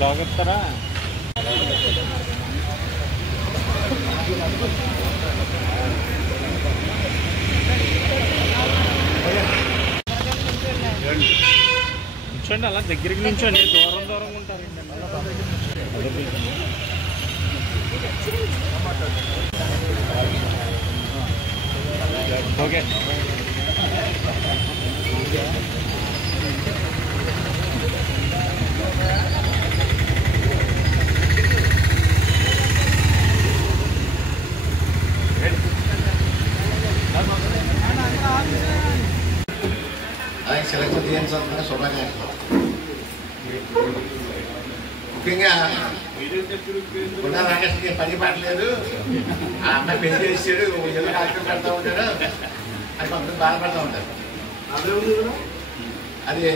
లాగెత్తారా కూర్చోండి, అలా దగ్గరికి నుంచోండి, దూరం దూరంగా ఉంటారండి. ఓకే సెలక్షన్ తీయని సందర్భంగా శుభాకాంక్షలు. ముఖ్యంగా ఉన్న రాకేష్కి పని పాటలేదు, ఆ అమ్మాయి పెళ్లి చేసాడు, ఏదో కార్యక్రమం పెడతా ఉంటాడు, అది కొంతమంది బాధపడతా ఉంటారు. అది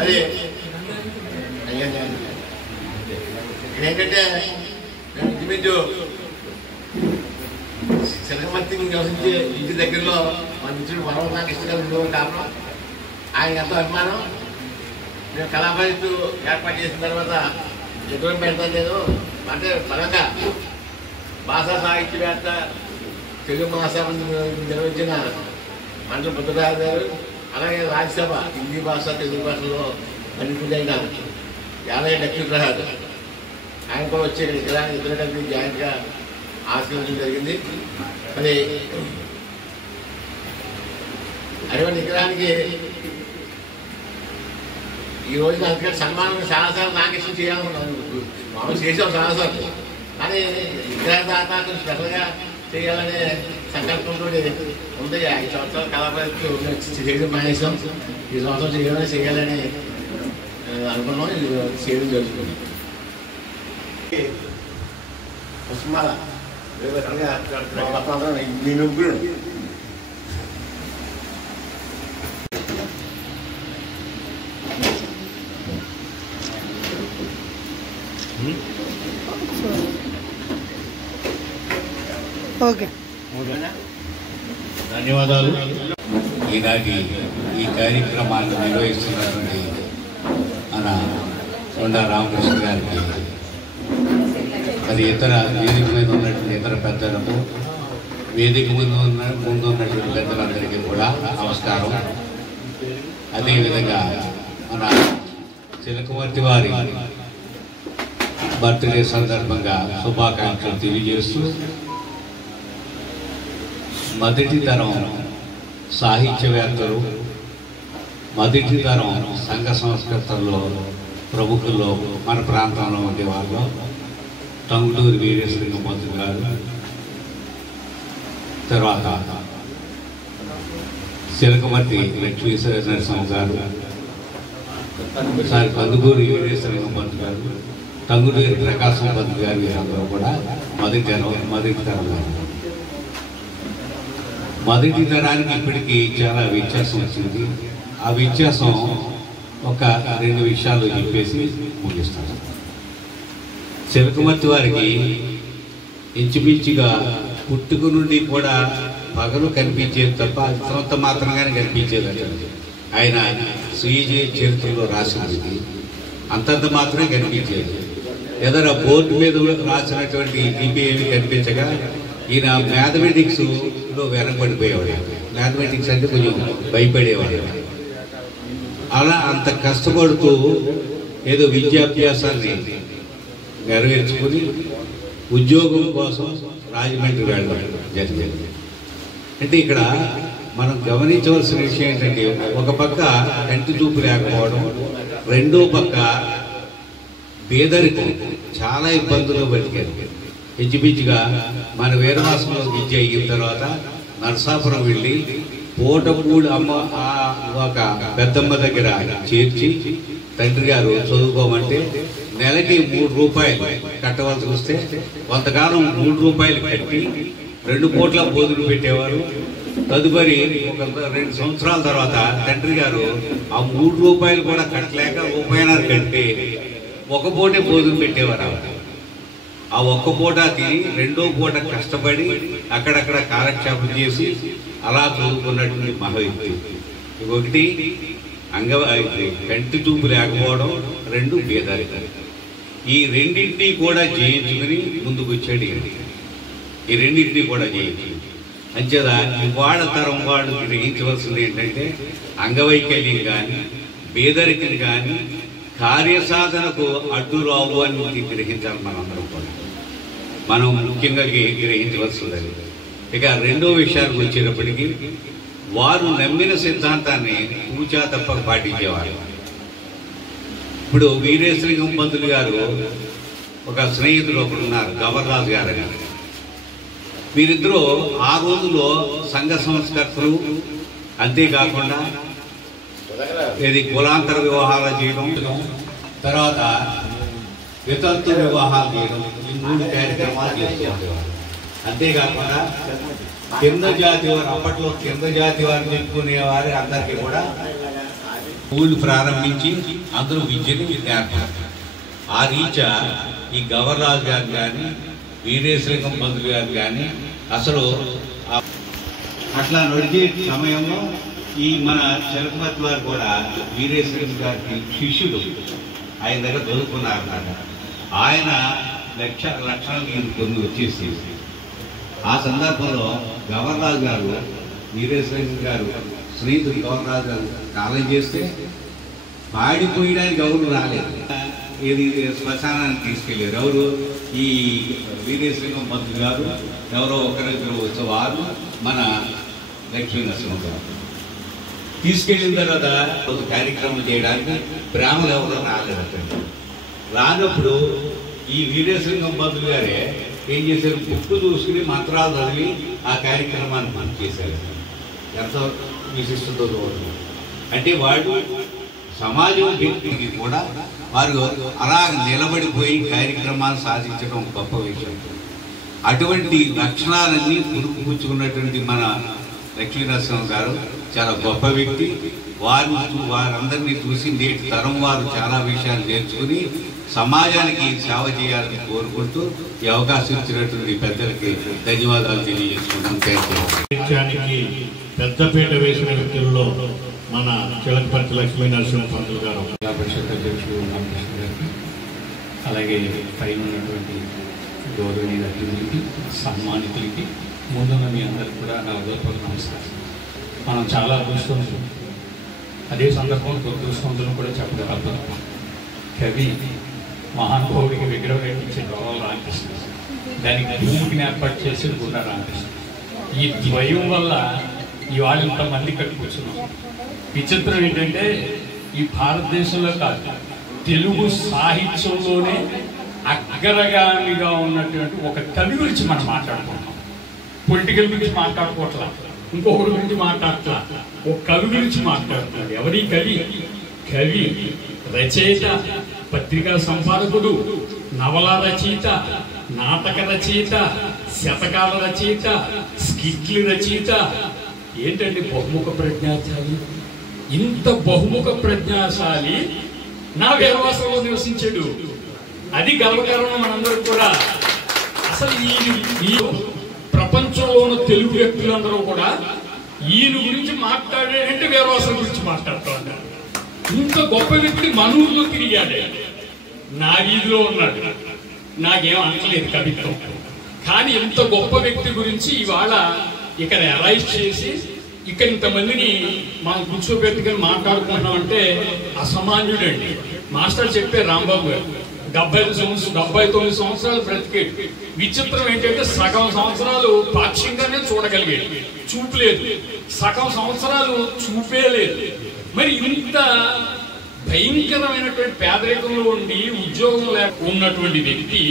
అది ఏంటంటే మేము ఇంచుమించు చిలకమర్తిని నివసించే ఇంటి దగ్గరలో మన మిత్రుడు వరవ నాకు ఇష్టంగా ఉండేవారు కారణం ఆయన ఎంతో అభిమానం. మేము కళాభారత్ ఏర్పాటు చేసిన తర్వాత ఎదురు పెడతాం లేదు అంటే బలంగా భాషా సాహిత్యవేత్త తెలుగు మహాసభ నిర్వహించిన మంత్రి బుద్ధరాజు గారు, అలాగే రాజ్యసభ హిందీ భాష తెలుగు భాషలో పండితుడైన యాదయ్య లక్ష్మీప్రసాద్ ఆయన కూడా వచ్చే విగ్రహాన్ని ఇద్దరు కలిపి జాయింట్గా ఆశీర్వదించడం జరిగింది. మరి అటువంటి విగ్రహానికి ఈ రోజున అందుకని సన్మానం చాలాసార్లు నాగేశ్వరం చేయాలనుకున్నాను, మామూలు చేసాం చాలాసార్లు, కానీ విగ్రహదాత స్పెషల్గా చేయాలనే సంకల్పంతో ఉంది. 5 సంవత్సరాల కళాభారత్ చేయడం మానేసాం, ఈ సంవత్సరం చేయాలని అనుకున్నాం, చేయడం జరుగుతుంది. పుష్పమాల మీ ముగ్గురు ఓకే ధన్యవాదాలు. ఈనాటి ఈ కార్యక్రమాన్ని నిర్వహిస్తున్నటువంటి మన కొండా రామకృష్ణ గారికి, మరి ఇతర వేదిక మీద ఉన్నటువంటి ఇతర పెద్దలకు, వేదిక ముందు ఉన్నటువంటి పెద్దలందరికీ కూడా నమస్కారం. అదేవిధంగా మన చిలకవర్తి వారి బర్త్డే సందర్భంగా శుభాకాంక్షలు తెలియజేస్తూ, మొదటి తరం సాహిత్యవేత్తలు, మొదటి తరం సంఘ సంస్కృతుల్లో ప్రముఖుల్లో మన ప్రాంతంలో ఉండేవాళ్ళు టంగుటూరి వీరేశ్వర మంత్రి గారు, తర్వాత చిలకమర్తి లక్ష్మీ నరసింహ గారు, సారి కందుకూరి వీరేశ్వర మంత్రి గారు, టంగుటూరి ప్రకాశం పంత్ గారు, వీరందరూ కూడా మొదటి తరం వారు. మొదటి తరానికి ఇప్పటికీ చాలా వ్యత్యాసం వచ్చింది. ఆ వ్యత్యాసం ఒక 2 విషయాలు చెప్పేసి ముగిస్తాను. చిలకమర్తి వారికి ఇంచుమించుగా పుట్టుక నుండి కూడా పగలు కనిపించేది తప్ప అంత మాత్రంగానే కనిపించేది. ఆయన స్వీయ చరిత్రలో రాసినది అంతంత మాత్రమే కనిపించేది. ఏదైనా బోర్డు మీద రాసినటువంటి లిపి ఏమి కనిపించగా ఈయన మ్యాథమెటిక్స్లో వెనకబడిపోయేవాడు. మ్యాథమెటిక్స్ అంటే కొంచెం భయపడేవాడు. అలా అంత కష్టపడుతూ ఏదో విద్యాభ్యాసాన్ని నెరవేర్చుకుని ఉద్యోగం కోసం రాజమండ్రి వెళ్ళడం జరిగింది. అంటే ఇక్కడ మనం గమనించవలసిన విషయం ఏంటంటే, ఒక పక్క కంటి చూపు లేకపోవడం, రెండో పక్క పేదరికం, చాలా ఇబ్బందులు బతికారు. ఇంచుమించుగా మన వీరవాసంలో విద్య అయిన తర్వాత నరసాపురం వెళ్ళి పూటకూడి అమ్మ ఒక పెద్దమ్మ దగ్గర చేర్చి తండ్రి గారు చదువుకోమంటే నెలకి 3 రూపాయలు కట్టవలసి వస్తే కొంతకాలం 3 రూపాయలు కట్టి 2 పూట్ల భోజనం పెట్టేవారు. తదుపరి ఒక 2 సంవత్సరాల తర్వాత తండ్రి గారు ఆ 3 రూపాయలు కూడా కట్టలేక రూపాయన్నర కట్టి 1 పూటే భోజనం పెట్టేవారు. ఆ 1 పూట తిని 2వ పూట కష్టపడి అక్కడక్కడ కాలక్షేపం చేసి అలా చదువుకున్నటువంటి మహవ్యక్తి. ఒకటి కంటి చూపు లేకపోవడం, 2 పేదరికం. ఈ రెండింటినీ కూడా జయించుకుని ముందుకు వచ్చాడు. ఈ రెండింటినీ కూడా జయించు అంచేత ఇవాళ తరం వాళ్ళు గ్రహించవలసింది ఏంటంటే అంగవైకల్యం కానీ పేదరికం కానీ కార్యసాధనకు అడ్డు రావు అని గ్రహించాలి. మనందరం కూడా మనం ముఖ్యంగా గ్రహించవలసింది. ఇక 2వ విషయానికి వచ్చేటప్పటికీ వారు నమ్మిన సిద్ధాంతాన్ని పూచా తప్పక పాటించేవారు. ఇప్పుడు వీరేశలింగం పంతులు గారు ఒక స్నేహితుడు ఒకడు ఉన్నారు, గవర్రాజు గారు. వీరిద్దరూ ఆ రోజుల్లో సంఘ సంస్కర్తలు, అంతేకాకుండా ఇది కులాంతర వివాహాలు చేయడం, తర్వాత వితంతు వివాహాలు చేయడం, ఈ 3 కార్యక్రమాలు చేస్తూ ఉండేవారు. అంతేకాకుండా కింద జాతి వారు, అప్పట్లో కింద జాతి వారు చెప్పుకునేవారు అందరికీ కూడా స్కూల్ ప్రారంభించి అందరూ విద్యని నేర్పారు. ఆ రీత్యా ఈ గవర్రాజు గారు కానీ వీరేశలింగం పంతులు గారు కానీ అసలు అట్లా నడిచే సమయంలో ఈ మన చలపతి వారు కూడా వీరేశలింగం గారికి శిష్యుడు, ఆయన దగ్గర చదువుకున్నారన్నమాట. ఆయన లక్షణాలు కొన్ని వచ్చేసి ఆ సందర్భంలో గవర్రాజు గారు వీరేశలింగం గారు స్నేహితుడు గవర్రాజు గారు కాలం చేస్తే పాడిపోయడానికి ఎవరు రాలేదు. ఏది శ్మశానానికి తీసుకెళ్ళారు. ఎవరు? ఈ వీరేశలింగం పంతులు గారు, ఎవరో ఒకరిద్దరు వచ్చేవారు మన లక్ష్మీ నరసింహ గారు తీసుకెళ్ళిన తర్వాత కార్యక్రమం చేయడానికి బ్రాహ్మణులు ఎవరు రాలేదు. రానప్పుడు ఈ వీరేశలింగం పంతులు గారే ఏం చేశారు? బుక్కు చూసుకుని మంత్రాలు చదివి ఆ కార్యక్రమాన్ని పూర్తి చేశారు. ఎంత విశిష్టతో అంటే వాళ్ళు సమాజం వ్యక్తికి కూడా వారు అలా నిలబడిపోయి కార్యక్రమాలు సాధించడం గొప్ప విషయం. అటువంటి లక్షణాలన్నీ పురుపుచ్చుకున్నటువంటి మన లక్ష్మీ నరసింహ గారు చాలా గొప్ప వ్యక్తి. వారందరినీ చూసి నేటి తరం వారు చాలా విషయాలు నేర్చుకుని సమాజానికి సేవ చేయాలని కోరుకుంటూ ఈ అవకాశం ఇచ్చినటువంటి పెద్దలకి ధన్యవాదాలు తెలియజేసుకుంటాం. సాహిత్యానికి పెద్దపీట వేసిన వ్యక్తుల్లో మన చిలకపర్తి లక్ష్మీ నరసింహ పంతులు గారు, జిల్లా పరిషత్ అధ్యక్షుడు రామకృష్ణ గారికి, అలాగే పైన ఉన్నటువంటి గౌరవనీయ అతిథులకి, సన్మానితులకి, ముందున్న మీ అందరికి కూడా నా హృదయపూర్వక నమస్కారం. మనం చాలా అదృష్టవంతులు. అదే సందర్భంలో దురదృష్టవంతులను కూడా చెప్పగలుగుతాం. కవి మహానుభావుడికి విగ్రహం రేపించే గౌరవ రామకృష్ణ, దానికి భూమికి ఏర్పాటు చేసి గుండా రామకృష్ణ. ఈ ద్వయం వల్ల ఇవాళ ఇంతమంది కట్టుకొచ్చున్నాం. విచిత్రం ఏంటంటే ఈ భారతదేశంలో కాదు, తెలుగు సాహిత్యంలోనే అగ్రగామిగా ఉన్నటువంటి ఒక కవి గురించి మనం మాట్లాడుకుంటాం. పొలిటికల్ గురించి మాట్లాడుకోవట్లా, ఇంకొకరి గురించి మాట్లాడట్లా, ఒక కవి గురించి మాట్లాడుతున్నాడు. ఎవరి కవి? కవి రచయిత, పత్రికా సంపాదకుడు, నవల రచయిత, నాటక రచయిత, శతకాల రచయిత, స్కిట్లు రచయిత. ఏంటండి బహుముఖ ప్రజ్ఞాశాలి? ఇంత బహుముఖ ప్రజ్ఞాశాలి నా వేరవాసంలో నివసించాడు. అది గర్వకారణం మనందరికి కూడా. అసలు ఈ ప్రపంచంలో ఉన్న తెలుగు వ్యక్తులందరూ కూడా ఈయన గురించి మాట్లాడేటంటే వేరవాసం గురించి మాట్లాడుతూ ఉంటారు. ఇంత గొప్ప వ్యక్తి మన ఊళ్ళో తిరిగాడే, నా వీధిలో ఉన్నాడు, నాకేం అనట్లేదు కవిత్వం. కానీ ఇంత గొప్ప వ్యక్తి గురించి ఇవాళ ఇక్కడ అరైజ్ చేసి ఇక్కడ ఇంతమందిని మనం కూర్చోబెట్టుకొని మాట్లాడుకుంటున్నామంటే అసామాన్యుడండి. మాస్టర్ చెప్పే రాంబాబు గారు 79 సంవత్సరాలు బ్రతికేడు. విచిత్రం ఏంటంటే సగం సంవత్సరాలు పాక్షికంగానే చూడగలిగాడు, చూపు లేదు. సగం సంవత్సరాలు చూపే లేదు. మరి ఇంత భయంకరమైనటువంటి పేదరికంలో ఉండి ఉద్యోగం ఉన్నటువంటి వ్యక్తి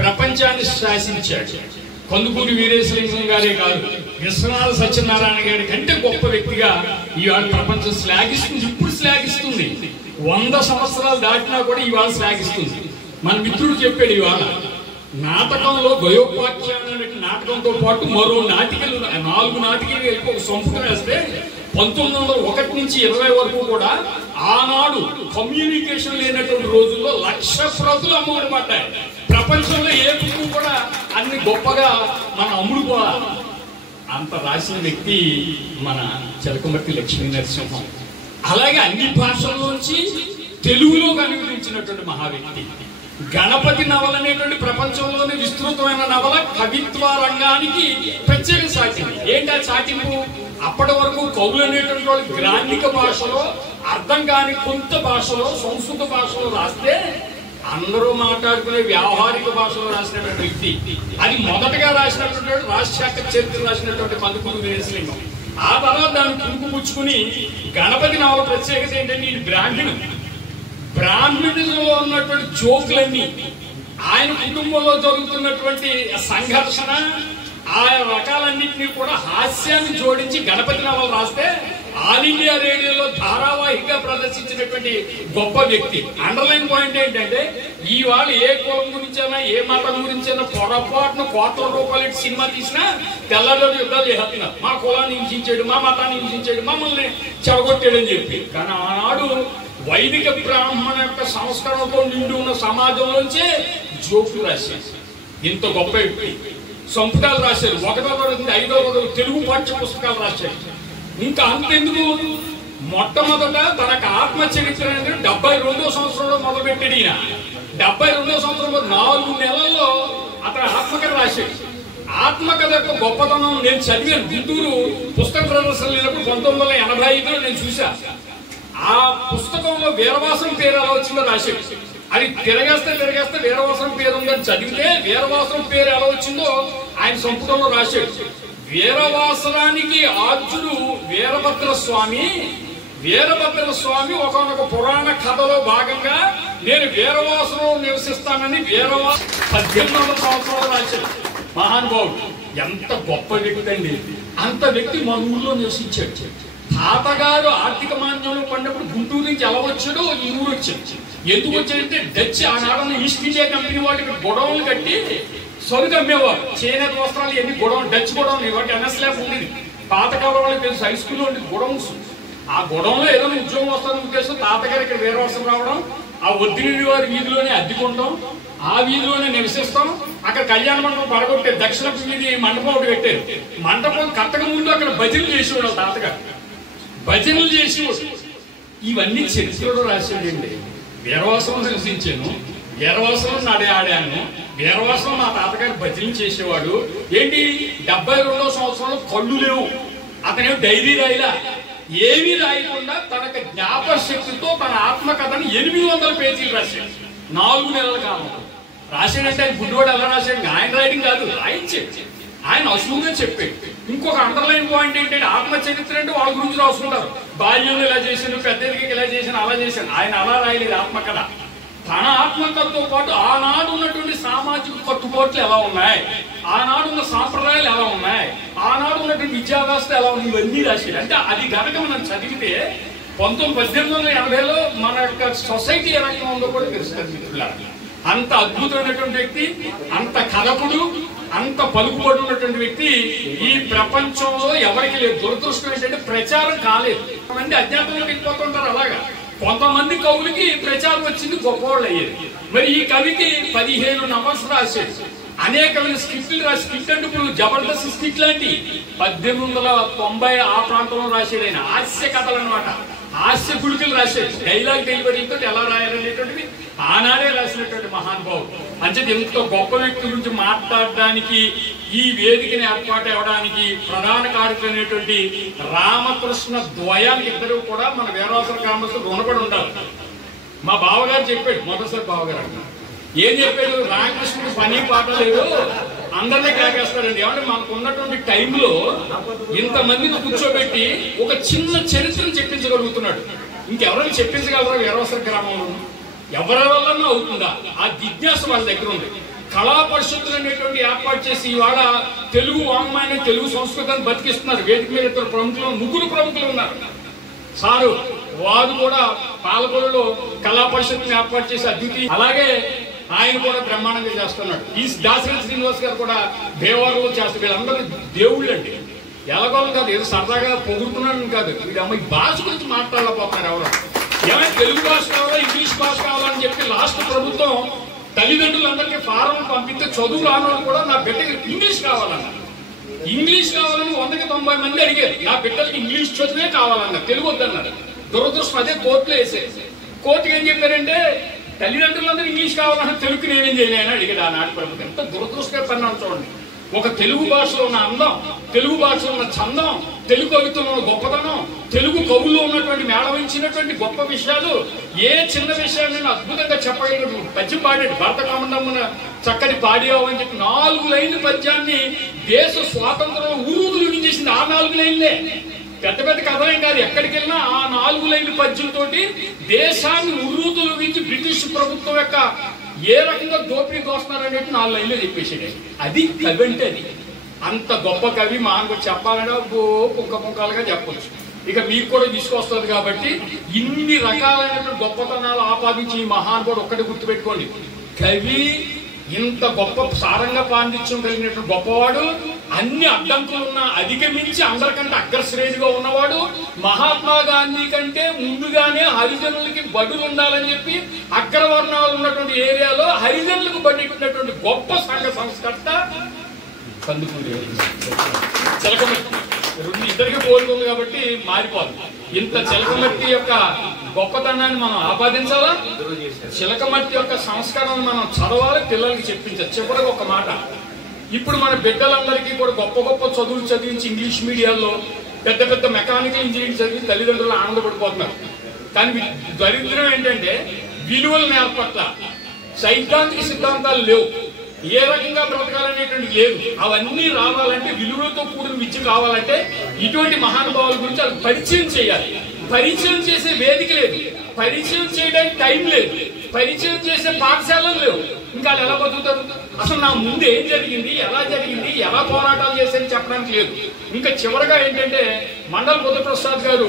ప్రపంచాన్ని శాసించాడు. కందుకూరి వీరేశలింగం గారే కాదు, విశ్వనాథ సత్యనారాయణ గారి కంటే గొప్ప వ్యక్తిగా ఇవాళ ప్రపంచం శ్లాఘిస్తుంది. ఇప్పుడు శ్లాఘిస్తుంది. 100 సంవత్సరాలు దాటినా కూడా ఇవాళ శ్లాఘిస్తుంది. మన మిత్రుడు చెప్పాడు, ఇవాళ నాటకంలో గయోపాఖ్యానం నాటకంతో పాటు మరో నాటికలు 4 నాటికలు ఒక సంపుటం వేస్తే 1901 నుంచి 20 వరకు కూడా ఆనాడు కమ్యూనికేషన్ లేనటువంటి రోజుల్లో 1,00,000 ప్రతులు అమ్ముడు పడ్డాయి. ప్రపంచంలో ఏ బుక్ కూడా అన్ని గొప్పగా మన అమ్ముడుపోవాలి. అంత రాసిన వ్యక్తి మన చిలకమర్తి లక్ష్మీ నరసింహం. అలాగే అన్ని భాషల్లోంచి తెలుగులో అనువదించినటువంటి మహా వ్యక్తి. గణపతి నవల అనేటువంటి ప్రపంచంలోని విస్తృతమైన నవల కవిత్వ రంగానికి ప్రత్యేక చాటింపు. ఏంటి ఆ చాటింపు? అప్పటి వరకు కవులు అనేటువంటి వాళ్ళు గ్రాంధిక భాషలో, అర్థం కాని కొంత భాషలో, సంస్కృత భాషలో రాస్తే అందరూ మాట్లాడుకునే వ్యావహారిక భాషలో రాసినటువంటి వ్యక్తి. అది మొదటగా రాసినటువంటి రాజశాఖ చరిత్ర రాసినటువంటి కందుకూరి వీరేశలింగం. ఆ తర్వాత దాన్ని కుంకుపుచ్చుకుని గణపతి నవల ప్రత్యేకత ఏంటంటే ఇది బ్రాహ్మణిజంలో ఉన్నటువంటి జోకులన్నీ, ఆయన కుటుంబంలో జరుగుతున్నటువంటి సంఘర్షణ, ఆ రకాలన్నింటినీ కూడా హాస్యాన్ని జోడించి గణపతి నవల రాస్తే ఆల్ ఇండియా రేడియోలో ధారావాహికగా ప్రదర్శించినటువంటి గొప్ప వ్యక్తి. అండర్లైన్ పాయింట్ ఏంటంటే ఇవాళ ఏ కులం గురించైనా ఏ మతం గురించైనా పొరపాటును కోట్ల రూపాయలు సినిమా తీసినా తెల్లరోజు యుద్ధాలు చేస్తున్నారు. మా కులాన్ని హింసించాడు, మా మతాన్ని హింసించాడు, మమ్మల్ని చెడగొట్టాడని చెప్పి. కానీ ఆనాడు వైదిక బ్రాహ్మణ యొక్క సంస్కరణతో నిండి ఉన్న సమాజంలోంచే జోకులు రాశారు. ఇంత గొప్ప వ్యక్తి. సంపుటాలు రాశారు. 1వ తరగతి 5వ తరగతి తెలుగు పాఠ్య పుస్తకాలు రాశారు. ఇంకా అంతెందుకు, మొట్టమొదట తనకు ఆత్మచరిత్ర అనేది 72వ సంవత్సరంలో మొదలుపెట్టాడు. ఈయన 72వ సంవత్సరంలో 4 నెలల్లో అతను ఆత్మకథ రాశాడు. ఆత్మకథ యొక్క గొప్పతనం నేను చదివాను. గుంటూరు పుస్తక ప్రదర్శన లేనప్పుడు 1985లో నేను చూసా. ఆ పుస్తకంలో వీరవాసం పేరు ఎలా వచ్చిందో రాశాడు. అది తిరగేస్తే వీరవాసం పేరు ఉందని చదివితే వీరవాసం పేరు ఎలా వచ్చిందో ఆయన సంపుటంలో రాశాడు. వీరవాసనానికి ఆర్జుడు వీరభద్ర స్వామి ఒకనొక పురాణ కథలో భాగంగా నేను వీరవాసంలో నివసిస్తానని 18వ సంవత్సరంలో రాశాడు. మహానుభావుడు. ఎంత గొప్ప వ్యక్తి అండి. అంత వ్యక్తి మన ఊళ్ళో నివసించాడు. తాతగారు ఆర్థిక మాంద్యంలో పడినప్పుడు గుంటూరు నుంచి ఎలా వచ్చాడో ఈ ఊరు వచ్చాడు. ఎందుకు వచ్చాడంటే డచ్ ఆనాడన్న ఈస్ట్ ఇండియా కంపెనీ వాళ్ళకి గొడవలు కట్టి సరుకు అమ్మేవారు. చేనేత వస్త్రాలు ఎన్ని గొడవలు, డచ్ గొడవలు. ఇవాటి ఎన్ఎస్లాబ్ ఉండేది. పాతకాలం వాళ్ళకి తెలుసు, హై స్కూల్లో ఉండేది గొడవన్స్. ఆ గొడవలో ఏదో ఉద్యోగం వస్తుందని తెలుసు. తాతగారు ఇక్కడ వీరవాసం రావడం, ఆ ఒత్తిడి వారి వీధిలోనే అద్దెకుంటాం, ఆ వీధిలోనే నివసిస్తాం. అక్కడ కళ్యాణ మండపం పడగొట్టారు. దక్షిణ వీధి మండపం ఒకటి పెట్టారు. మండపం కట్టక ముందు అక్కడ భజనలు చేసేవాడు తాతగారు. భజనలు చేసేవాడు. ఇవన్నీ చరిత్రలో రాశాడండి. వీరవాసంలో నివసించాను, వీరవాసంలో ఆడాను, వీరవాసంలో మా తాతగారు భజనలు చేసేవాడు. ఏంటి 72వ సంవత్సరంలో కళ్ళు లేవు. అతనేమో డైరీ రాయిలా ఏమీ రాయకుండా తనకు జ్ఞాపక శక్తితో తన ఆత్మకథని 800 పేజీలు రాశాడు. 4 నెలల కాలం రాశాడంటే ఆయన గుడ్డివాడు ఎలా రాశాడు? ఆయన రైటింగ్ కాదు, రాయించాడు. ఆయన అసలుగా చెప్పాడు. ఇంకొక అండర్లైన్ పాయింట్ ఏంటంటే ఆత్మచరిత్ర అంటే వాళ్ళ గురించి రాసుకుంటారు. బాల్యంలో ఇలా చేశాను, పెద్దదికి ఇలా చేశాను, అలా చేశాను. ఆయన అలా రాయలేదు ఆత్మకథ. తన ఆత్మకథతో పాటు ఆనాడు ఉన్నటువంటి సామాజిక కట్టుబాట్లు ఎలా ఉన్నాయి, ఆనాడు ఉన్న సాంప్రదాయాలు ఎలా ఉన్నాయి, ఆనాడు ఉన్నటువంటి విద్యా వ్యవస్థ ఎలా ఉంది, ఇవన్నీ రాశాడు. అంటే అది గనక మనం చదివితే 1880లో మన యొక్క సొసైటీ ఏ రకంగా ఉందో కూడా తెలుస్తుంది మిత్రులారా. అంత అద్భుతమైనటువంటి వ్యక్తి, అంత కథకుడు, అంత పలుకుబడి ఉన్నటువంటి వ్యక్తి ఈ ప్రపంచంలో ఎవరికి లేదు. దురదృష్టం ఏంటంటే ప్రచారం కాలేదు. కొంతమంది అజ్ఞాతంలోకి వెళ్ళిపోతుంటారు. అలాగా కొంతమంది కవులకి ప్రచారం వచ్చింది, గొప్పవాళ్ళు అయ్యేది. మరి ఈ కవికి 15 నవల్స్ రాశాడు. అనేకమైన స్కిట్లు రాసి, స్కిట్ అంటే ఇప్పుడు జబర్దస్త్ స్కిట్ లాంటి 1890 ఆ ప్రాంతంలో రాశాడు. ఆయన హాస్య కథలు అనమాట, హాస్య గుళికలు రాశాడు. డైలాగ్ డెలివరీతో ఎలా రాయాలనేటువంటిది ఆనాడే రాసినటువంటి మహానుభావుడు. అంటే ఎంతో గొప్ప వ్యక్తి గురించి మాట్లాడడానికి ఈ వేదికని ఏర్పాటు అవ్వడానికి ప్రధాన కార్యక్రమం అనేటువంటి రామకృష్ణ ద్వయానికి ఇద్దరు కూడా మన వీరవాసన గ్రామస్తులు రుణపడి ఉండాలి. మా బావగారు చెప్పాడు, మొదటిసారి బావగారు అంట ఏం చెప్పాడు, రామకృష్ణుడు పని పాట లేదు, అందరినీ కాకేస్తాడండి. ఏమంటే మనకు ఉన్నటువంటి టైంలో ఇంతమందిని కూర్చోబెట్టి ఒక చిన్న చరిత్రను చెప్పించగలుగుతున్నాడు. ఇంకెవరైనా చెప్పించగలరా వీరవాసన గ్రామంలో? ఎవరి వల్లనో అవుతుందా? ఆ జిజ్ఞాస వాళ్ళ దగ్గర ఉంది. కళా పరిషత్తులు అనేటువంటి ఏర్పాటు చేసి ఇవాళ తెలుగు వాంగ్మయాన్ని, తెలుగు సంస్కృతాన్ని బతికిస్తున్నారు. వేదిక మీద 2 ప్రముఖులు, 3 ప్రముఖులు ఉన్నారు సారు. వారు కూడా పాలకొల్లులో కళా పరిషత్తుని ఏర్పాటు చేసి అద్వితీయ. అలాగే ఆయన కూడా బ్రహ్మాండంగా చేస్తున్నాడు. ఈ దాసరి శ్రీనివాస్ గారు కూడా దేవాలయంలో చేస్తారు. వీళ్ళందరూ దేవుళ్ళు అండి, ఎలాగోళ్ళు కాదు, ఏదో సరదాగా పొగుడుతున్నాను కాదు. వీడి అమ్మాయి భాష గురించి మాట్లాడలేకపోతున్నారు ఎవరు. ఏమైనా తెలుగు భాష కావాలా ఇంగ్లీష్ భాష కావాలని చెప్పి లాస్ట్ ప్రభుత్వం తల్లిదండ్రులందరికీ ఫారం పంపిస్తే చదువు రాను కూడా నా బిడ్డకి ఇంగ్లీష్ కావాలన్నారు. ఇంగ్లీష్ కావాలని 190 మంది అడిగారు. నా బిడ్డలకి ఇంగ్లీష్ చదువే కావాలన్నారు, తెలుగు వద్దన్నారు. దురదృష్టం అదే కోర్టులో వేసేసి కోర్టుకి ఏం చెప్పారంటే తల్లిదండ్రులందరూ ఇంగ్లీష్ కావాలన్నా తెలుగు నేనేం చేయలేని అడిగాడు ఆనాటి ప్రభుత్వం. ఎంత దురదృష్టంగా పన్నాను చూడండి. ఒక తెలుగు భాషలో ఉన్న అందం, తెలుగు భాషలో ఉన్న చందం, తెలుగు కవితలో ఉన్న గొప్పతనం, తెలుగు కవుల్లో ఉన్నటువంటి మేళవించినటువంటి గొప్ప విషయాలు, ఏ చిన్న విషయాన్ని అద్భుతంగా చెప్పగలిగిన పద్యం పాడాడు. భరత కామండమ్మన చక్కటి పాడావు అని చెప్పి 4 లైన్ల పద్యాన్ని దేశ స్వాతంత్రంలో ఊరుదులు చేసింది ఆ 4 లైన్లే. పెద్ద పెద్ద కథలేం కాదు. ఎక్కడికి వెళ్ళినా ఆ 4 లైన్ల పద్యంతో దేశాన్ని ఉర్రూతులగించి బ్రిటిష్ ప్రభుత్వం యొక్క ఏ రకంగా దోపిడీ దోస్తున్నారనేది 4 లైన్లో చెప్పేసాడు. అది కవి అంటే అది. అంత గొప్ప కవి మాకు చెప్పాలంటే పుంకాలుగా చెప్పొచ్చు. ఇక మీకు కూడా తీసుకొస్తుంది కాబట్టి ఇన్ని రకాలైనటువంటి గొప్పతనాలు ఆపాదించి ఈ మహానుభావుడు ఒక్కటి గుర్తుపెట్టుకోండి. కవి ఇంత గొప్ప సారంగా పాండిత్యం కలిగినటువంటి గొప్పవాడు, అన్ని అడ్డంకులున్నా అధిగమించి అందరికంటే అగ్రశ్రేణిగా ఉన్నవాడు, మహాత్మా గాంధీ కంటే ముందుగానే హరిజనులకి బడులు ఉండాలని చెప్పి అగ్రవర్ణాలు ఉన్నటువంటి ఏరియాలో హరిజనులకు బడినటువంటి గొప్ప సంఘ సంస్కర్త కందుకూరి. చిలకమర్తి ఇద్దరికి పోలుతుంది కాబట్టి మారిపోదు. ఇంత చిలకమర్తి యొక్క గొప్పతనాన్ని మనం ఆపాదించాలా, చిలకమర్తి యొక్క సంస్కారాన్ని మనం చదవాలి, పిల్లలకి చెప్పించాలి. చివరికి ఒక మాట, ఇప్పుడు మన బిడ్డలందరికీ కూడా గొప్ప గొప్ప చదువులు చదివించి ఇంగ్లీష్ మీడియాలో పెద్ద పెద్ద మెకానికల్ ఇంజనీరింగ్ చదివి తల్లిదండ్రులు ఆనందపడిపోతున్నారు. కానీ దరిద్రం ఏంటంటే విలువలు నేర్పట్ల, సైద్ధాంతిక సిద్ధాంతాలు లేవు, ఏ రకంగా బ్రతకాలనేటువంటి లేదు. అవన్నీ రావాలంటే విలువలతో కూడిన విద్య కావాలంటే ఇటువంటి మహానుభావుల గురించి అది పరిచయం చేయాలి. పరిచయం చేసే వేదిక లేదు, పరిచయం చేయడానికి టైం లేదు, పరిచయం చేసే పాఠశాలలు లేవు. ఇంకా వాళ్ళు ఎలా బతుకుతారు? అసలు నా ముందు ఏం జరిగింది, ఎలా పోరాటాలు చేశారని చెప్పడానికి లేదు. ఇంకా చివరగా ఏంటంటే మండల బుద్ధప్రసాద్ గారు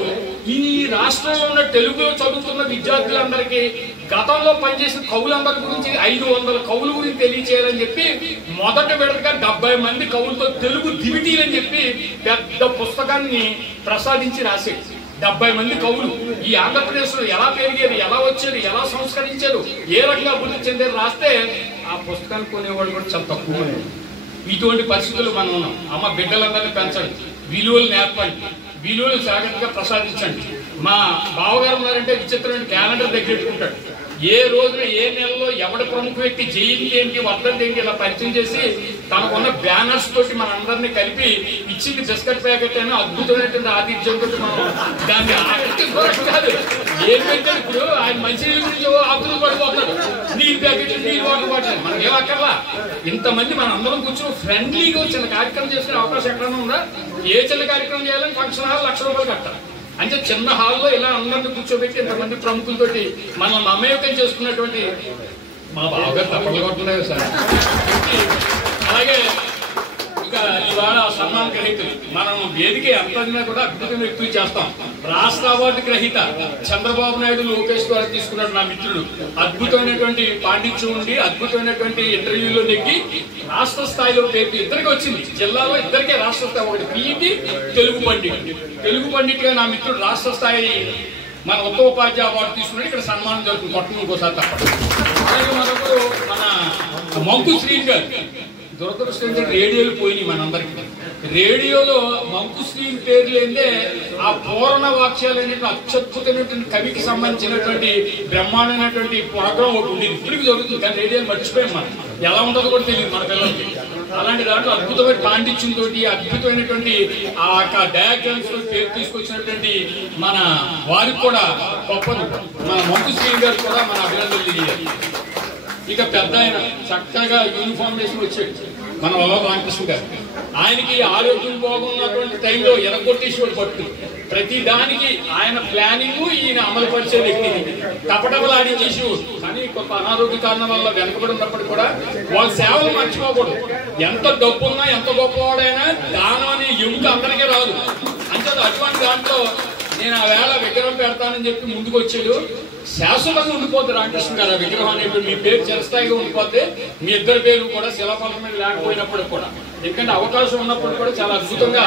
ఈ రాష్ట్రంలో ఉన్న తెలుగులో చదువుతున్న విద్యార్థులందరికీ గతంలో పనిచేసిన కవులందరి గురించి 500 కవుల గురించి తెలియచేయాలని చెప్పి మొదట విడతగా 70 మంది కవులతో తెలుగు దివిటీలని చెప్పి పెద్ద పుస్తకాన్ని ప్రసాదించి రాశారు. 70 మంది కవులు ఈ ఆంధ్రప్రదేశ్ లో ఎలా పెరిగారు, ఎలా వచ్చారు, ఎలా సంస్కరించారు, ఏ రకంగా అభివృద్ధి చెందారు రాస్తే ఆ పుస్తకాన్ని కొనేవాళ్ళు కూడా చాలా తక్కువ. ఇటువంటి పరిస్థితులు మనం ఉన్నాం. అమ్మ బిడ్డలందరినీ పెంచండి, విలువలు నేర్పండి, విలువలు జాగ్రత్తగా ప్రసాదించండి. మా బావగారు ఉన్నారంటే విచిత్రమైన క్యాలెండర్ దగ్గర పెట్టుకుంటాడు. ఏ రోజున ఏ నెలలో ఎవడ ప్రముఖ వ్యక్తి జయంతి ఏంటి, వర్ధంతి ఏంటి ఇలా పరిచయం చేసి తనకున్న బ్యానర్స్ తోటి మన అందరినీ కలిపి ఇచ్చింది బిస్కెట్ ప్యాకెట్ అని అద్భుతమైనటువంటి ఆతిథ్యంతో మనం దాన్ని ఆకర్షించుకోవడం కాదు. ఏం పెట్టాడు ఇప్పుడు ఆయన మంచి గురించి ఆతులు పడిపోతాడు, నీళ్ళు ప్యాకెట్ నీళ్ళు వాటర్ బాటిల్ మనకి ఏం అక్కర్లా. ఇంతమంది మన అందరం కూర్చొని ఫ్రెండ్లీగా చిన్న కార్యక్రమం చేసుకునే అవకాశం ఎక్కడైనా ఉందా? ఏ చిన్న కార్యక్రమం చేయాలని ఫంక్షన్ హాల్ ₹1,00,000 కట్టాలి. అంటే చిన్న హాల్లో ఇలా అందరినీ కూర్చోబెట్టి ఇంతమంది ప్రముఖులతోటి మనం మమేకం చేసుకున్నటువంటి మా బావగారు తప్పట్లు కొట్టున్నారు సార్. అలాగే ఇక ఇవాళ సన్మాన గ్రహీతలు మనం వేదిక ఎంత కూడా అద్భుతంగా ఎక్కువ చేస్తాం. రాష్ట్ర అవార్డు గ్రహీత చంద్రబాబు నాయుడు లోకేష్ ద్వారా తీసుకున్నాడు నా మిత్రుడు. అద్భుతమైనటువంటి పాండిత్యం ఉండి అద్భుతమైనటువంటి ఇంటర్వ్యూలో నెగ్గి రాష్ట్ర స్థాయిలో పేరు ఇద్దరికి వచ్చింది. జిల్లాలో ఇద్దరికే రాష్ట్ర స్థాయి, ఒకటి పీఈటీ తెలుగు పండిట్ గా నా మిత్రుడు రాష్ట్ర స్థాయి మన ఉత్తోపాధ్యాయ అవార్డు తీసుకున్నాడు. ఇక్కడ సన్మానం జరుగుతుంది, కొట్టడం ఇంకోసారి తప్పదు. అలాగే మనకు మన మంకు శ్రీని గారు దురదృష్టం రేడియోలు పోయినాయి మనందరికి. రేడియోలో మంకు శ్రీని పేరు లేదే ఆ పూర్ణ వాక్యాలు అనేటువంటి అత్యద్భుతమైనటువంటి కవికి సంబంధించినటువంటి బ్రహ్మాండమైనటువంటి ప్రోగ్రాం ఒకటి ఉండేది. ఇప్పటికి జరుగుతుంది కానీ రేడియోలు మర్చిపోయాం. మనం ఎలా ఉంటుందో కూడా తెలియదు మన పిల్లలకి. అలాంటి దాంట్లో అద్భుతమైన పాండిత్యంతో అద్భుతమైనటువంటి ఆ డయాగ్రామ్స్ లో పేరు తీసుకొచ్చినటువంటి మన వారికి కూడా గొప్పది మన మంకు శ్రీని గారు కూడా మన అభినందనలు తెలియాలి. ఇక పెద్ద ఆయన చక్కగా యూనిఫామ్ వేసి వచ్చాడు మన రామకృష్ణ గారు. ఆయనకి ఆరోగ్యం బాగున్నటువంటి టైంలో ఎనగొట్టేశ్వరు పట్టు ప్రతి దానికి ఆయన ప్లానింగ్ ఈయన అమలు పరిచే వ్యక్తి తపటమలాడించేసేవాడు. కానీ కొంత అనారోగ్య కారణం వల్ల వెనకబడి ఉన్నప్పటికీ కూడా వాళ్ళ సేవలు మర్చిపోకూడదు. ఎంత డబ్బున్నా ఎంత గొప్పవాడైనా దానం అనే ఎముక అందరికీ రాదు. అంటే అటువంటి దాంట్లో నేను ఆ వేళ విగ్రహం పెడతానని చెప్పి ముందుకు వచ్చాడు. శాశ్వతంగా ఉండిపోద్ది రామకృష్ణ గారు ఆ విగ్రహం అనేటువంటి మీ పేరు చిరస్థాయిగా ఉండిపోద్ది. మీ ఇద్దరు పేరు కూడా శిలాఫలకం మీద లేకపోయినప్పుడు కూడా, ఎందుకంటే అవకాశం ఉన్నప్పుడు కూడా చాలా అద్భుతంగా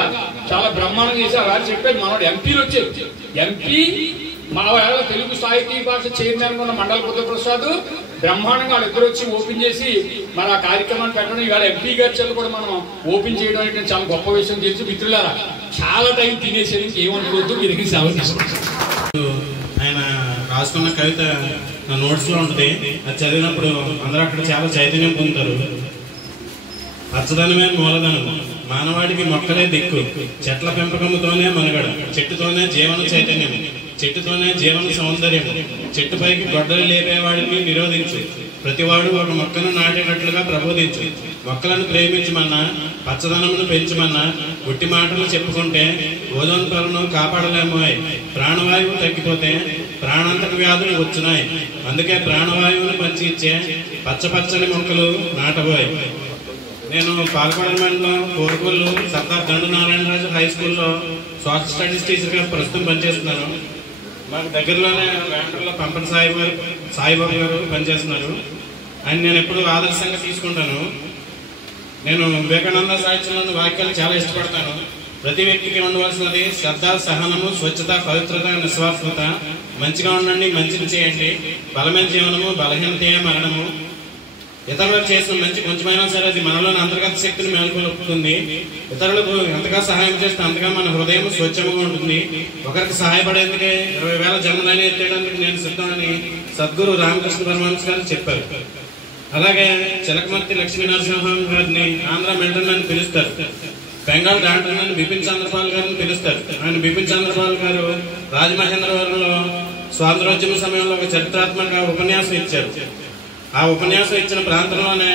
చాలా బ్రహ్మాండంగా చేశారు. వారు చెప్పారు మనోడు ఎంపీలు వచ్చారు. ఎంపీ మన వేళ తెలుగు సాహితీ భాష చైర్మన్ ఉన్న మండల బుద్ధప్రసాద్ బ్రహ్మాండంగా వాళ్ళిద్దరు వచ్చి ఓపెన్ చేసి మన ఆ కార్యక్రమాన్ని పెట్టడం, ఇవాళ ఎంపీ గారి చేత కూడా మనం ఓపెన్ చేయడం అనేది చాలా గొప్ప విషయం. చేసి మిత్రులారా చాలా టైం తినేసేది, ఏమనుకోవద్దు, మీ దగ్గర సేవ తీసుకుంటాం. ఆయన రాసుకున్న కవిత నా నోట్స్ లో ఉంటుంది. అది చదివినప్పుడు అందరూ అక్కడ చాలా చైతన్యం పొందుతారు. పచ్చదనమే మూలధనం, మానవాడికి మొక్కలే దిక్కు, చెట్ల పెంపకంతోనే మనుగడ, చెట్టుతోనే జీవన చైతన్యం, చెట్టుతోనే జీవన సౌందర్యం, చెట్టుపైకి గొడ్డలు లేపేవాడిని నిరోధించు, ప్రతివాడు ఒక మొక్కను నాటినట్లుగా ప్రబోధించు, మొక్కలను ప్రేమించమన్నా పచ్చదనమును పెంచమన్నా గుట్టి మాటలు చెప్పుకుంటే ఓజోన్ పొరను కాపాడలేమో. ప్రాణవాయువు తగ్గిపోతే ప్రాణాంతక వ్యాధులు వచ్చున్నాయి. అందుకే ప్రాణవాయువును పంచి ఇచ్చే పచ్చపచ్చని మొక్కలు నాటబోయ్. నేను పాలకొండ మండలం కోరుకొల్లు సర్దార్ దండు నారాయణరాజు హై స్కూల్లో సోషల్ స్టడీస్ టీచర్గా ప్రస్తుతం పనిచేస్తున్నాను. మాకు దగ్గరలోనే వేండ్రలో పంపన సాయిబాబు గారు పనిచేస్తున్నారు. ఆయన నేను ఎప్పుడు ఆదర్శంగా తీసుకుంటాను. నేను వివేకానంద సాహిత్యంలోని వాక్యాలు చాలా ఇష్టపడతాను. ప్రతి వ్యక్తికి ఉండవలసినది శ్రద్ధ, సహనము, స్వచ్ఛత, పవిత్రత, నిస్వార్థత. మంచిగా ఉండండి, మంచిని చేయండి. బలమైన జీవనము, బలహీనతయే మరణము. ఇతరులకు చేసిన మంచి కొంచెమైనా సరే అది మనలోని అంతర్గత శక్తిని మేలుకొలుపుతుంది. ఇతరులకు ఎంతగా సహాయం చేస్తే అంతగా మన హృదయం స్వచ్ఛంగా ఉంటుంది. ఒకరికి సహాయపడేందుకే 20,000 జన్మలని ఎత్తేయడానికి నేను సిద్ధమని సద్గురు రామకృష్ణ పరమహంస గారు చెప్పారు. అలాగే చిలకమర్తి లక్ష్మీ నరసింహం గారిని ఆంధ్ర మిలిటరీ అని పిలుస్తారు. బెంగాల్ డాక్టర్ అని బిపిన్ చంద్రపాల్ గారిని పిలుస్తారు. ఆయన బిపిన్ చంద్రపాల్ గారు రాజమహేంద్రవరంలో స్వాతంత్రోద్యమ సమయంలో ఒక చరిత్రాత్మక ఉపన్యాసం ఇచ్చారు. ఆ ఉపన్యాసం ఇచ్చిన ప్రాంతంలోనే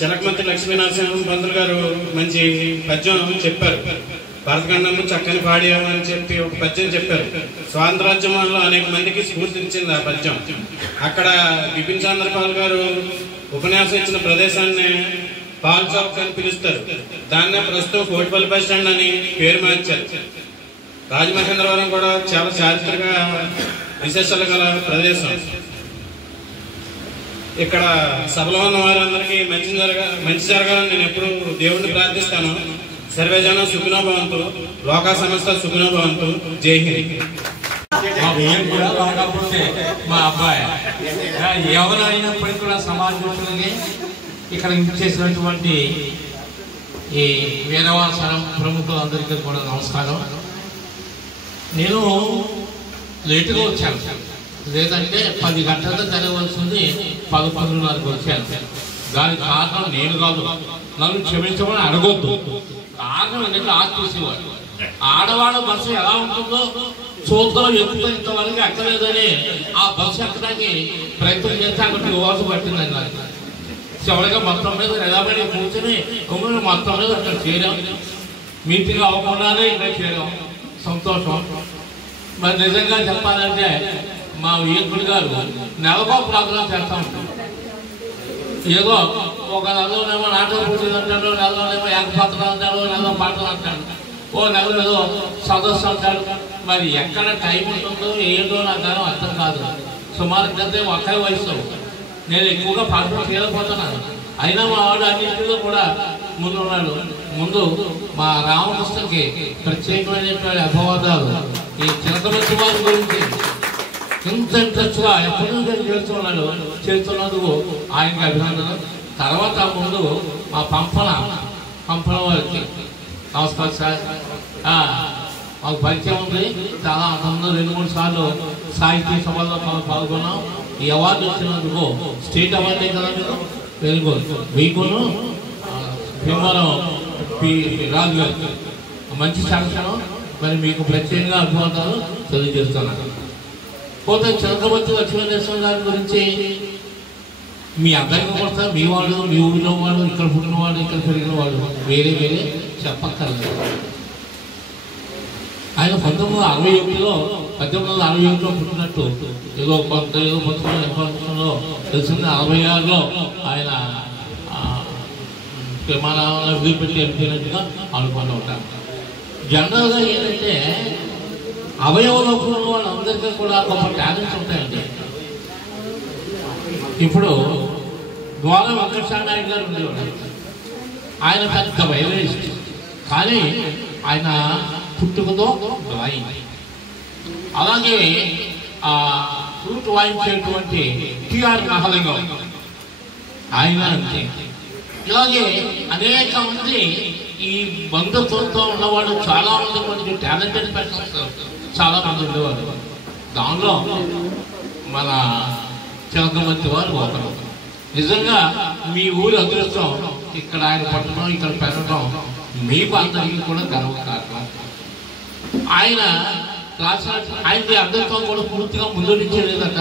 చిలకమర్తి లక్ష్మీ నరసింహం పంతులు గారు మంచి పద్యం చెప్పారు. భరతఖండము చక్కని పాడారు అని చెప్పి ఒక పద్యం చెప్పారు. స్వాతంత్రోద్యమంలో అనేక మందికి స్ఫూర్తినిచ్చింది ఆ పద్యం. అక్కడ బిపిన్ చంద్రపాల్ గారు ఉపన్యాసం ఇచ్చిన ప్రదేశాన్ని పాల్ చౌక్ అని పిలుస్తారు. దాన్నే ప్రస్తుతం కోటిపల్లి బస్ స్టాండ్ అని పేరు మార్చారు. రాజమహేంద్రవరం కూడా చాలా చారిత్రక విశేషాలు గల ప్రదేశం. ఇక్కడ సభలో ఉన్న వారందరికీ మంచి జరగాలని నేను ఎప్పుడు దేవుణ్ణి ప్రార్థిస్తాను. సర్వేజన సుఖినో భవంతు, లోకా సమస్త సుఖినో భవంతు. జై హింద్. మా అబ్బాయి ఎవరైనప్పటికీ కూడా సమాజంలోనే ఇక్కడ చేసినటువంటి ఈ వీరవాసనం ప్రముఖులందరికీ కూడా నమస్కారం. నేను లేటుగా వచ్చాను, లేదంటే 10 గంటలతో తెరవలసింది 11:30కు వచ్చాను. దానికి కారణం నేను కాదు, నన్ను క్షమించమని అడగొద్దు. కారణం ఏంటంటే ఆర్టీసీవాడు ఆడవాళ్ళ బస్సు ఎలా ఉంటుందో చూద్దాం, ఎక్కువ ఇంతవరకు ఎక్కలేదని ఆ బస్సు ఎక్కడానికి ప్రయత్నం చేస్తే అక్కడ 2 hours పట్టిందని నాకు. చివరిగా మొత్తం మీద నిలబడి కూర్చొని మొత్తం మీద అక్కడ చేరాం. మీటింగ్ అవ్వకుండానే ఇక్కడ చేరాం. సంతోషం. మరి నిజంగా చెప్పాలంటే మా వీరుడు గారు నెలకో ప్రోగ్రాం చేస్తా ఉంటాం. ఏదో ఒక నెలలోనేమో నాటక పోటీలు అంటాడు, నెలలోనేమో ఏకపాత్రలు అంటాడు, నెలలో పాటలు అంటాడు, ఓ నెలలో ఏదో సదస్సు అంటాడు. మరి ఎక్కడ టైం ఉంటుందో ఏంటో నాకు అర్థం కాదు. సుమారు కంటే ఒకే వయసు. నేను ఎక్కువగా పాటలు చేయలేకపోతున్నాను. అయినా మా వాడు అన్నింటిలో కూడా ముందున్నాడు. ముందు మా రామకృష్ణకి ప్రత్యేకమైనటువంటి అభివాదాలు. ఈ చిలకమర్తి వారి గురించి ఇంత ఇంట్రెస్ట్గా ఎప్పటి నుంచి చేస్తున్నందుకు ఆయనకి అభినందన. తర్వాత ముందు మా పంపన వారికి నమస్కారం సార్. మాకు పరిచయం ఉంది, చాలా అందరూ 2-3 సార్లు సాహిత్య సభల్లో పాల్గొన్నాం. ఈ అవార్డు వచ్చినందుకు స్టేట్ అవార్డే కదా మీరు, వెరీ గుడ్. మీకును భీమవరం రాజు గారు మంచి శాసనం. మరి మీకు ప్రత్యేకంగా అభివాదాలు తెలియజేస్తున్నాను. పోతే చిలకమర్తి లక్ష్మీనరసింహ గారి గురించి మీ అందరికీ కూడా మీ వాడు, మీ ఊరిలో వాడు, ఇక్కడ పుట్టినవాడు, ఇక్కడ పెరిగిన వాడు వేరే చెప్పక్కర్లేదు. ఆయన 1961లో పుట్టినట్టు ఏదో 1960లో తెలిసింది. 66లో ఆయన విమానాలను వదిలిపెట్టి వెళ్ళిపోయినట్టుగా అనుకుంటూ ఉంటాను. జనరల్గా ఏంటంటే అవయవ లోపంలో వాళ్ళందరికీ కూడా గొప్ప టాలెంట్స్ ఉంటాయండి. ఇప్పుడు ద్వార వెంకటేశ్వర నాయుడు గారు ఉండేవాడు. ఆయన పెద్ద వైరలిస్ట్, కానీ ఆయన పుట్టుకతో బ్లైండ్. అలాగే ఫ్లూట్ వాయించేటువంటి టిఆర్ మహాలింగం ఆయన అంతే. ఇలాగే అనేక మంది ఈ బంధుత్వంతో ఉన్నవాడు చాలా మంది కొంచెం టాలెంటెడ్ పర్సన్స్ చాలా మంది ఉండేవారు. దానిలో మన చిలకమంతి వారు ఒకరు. నిజంగా మీ ఊరి అదృష్టం ఇక్కడ ఆయన పట్టడం, ఇక్కడ పెట్టడం మీకు అందరికీ కూడా గర్వకారణం. ఆయన ఆయనది అందరితో కూడా పూర్తిగా ముందు నుంచే లేదట.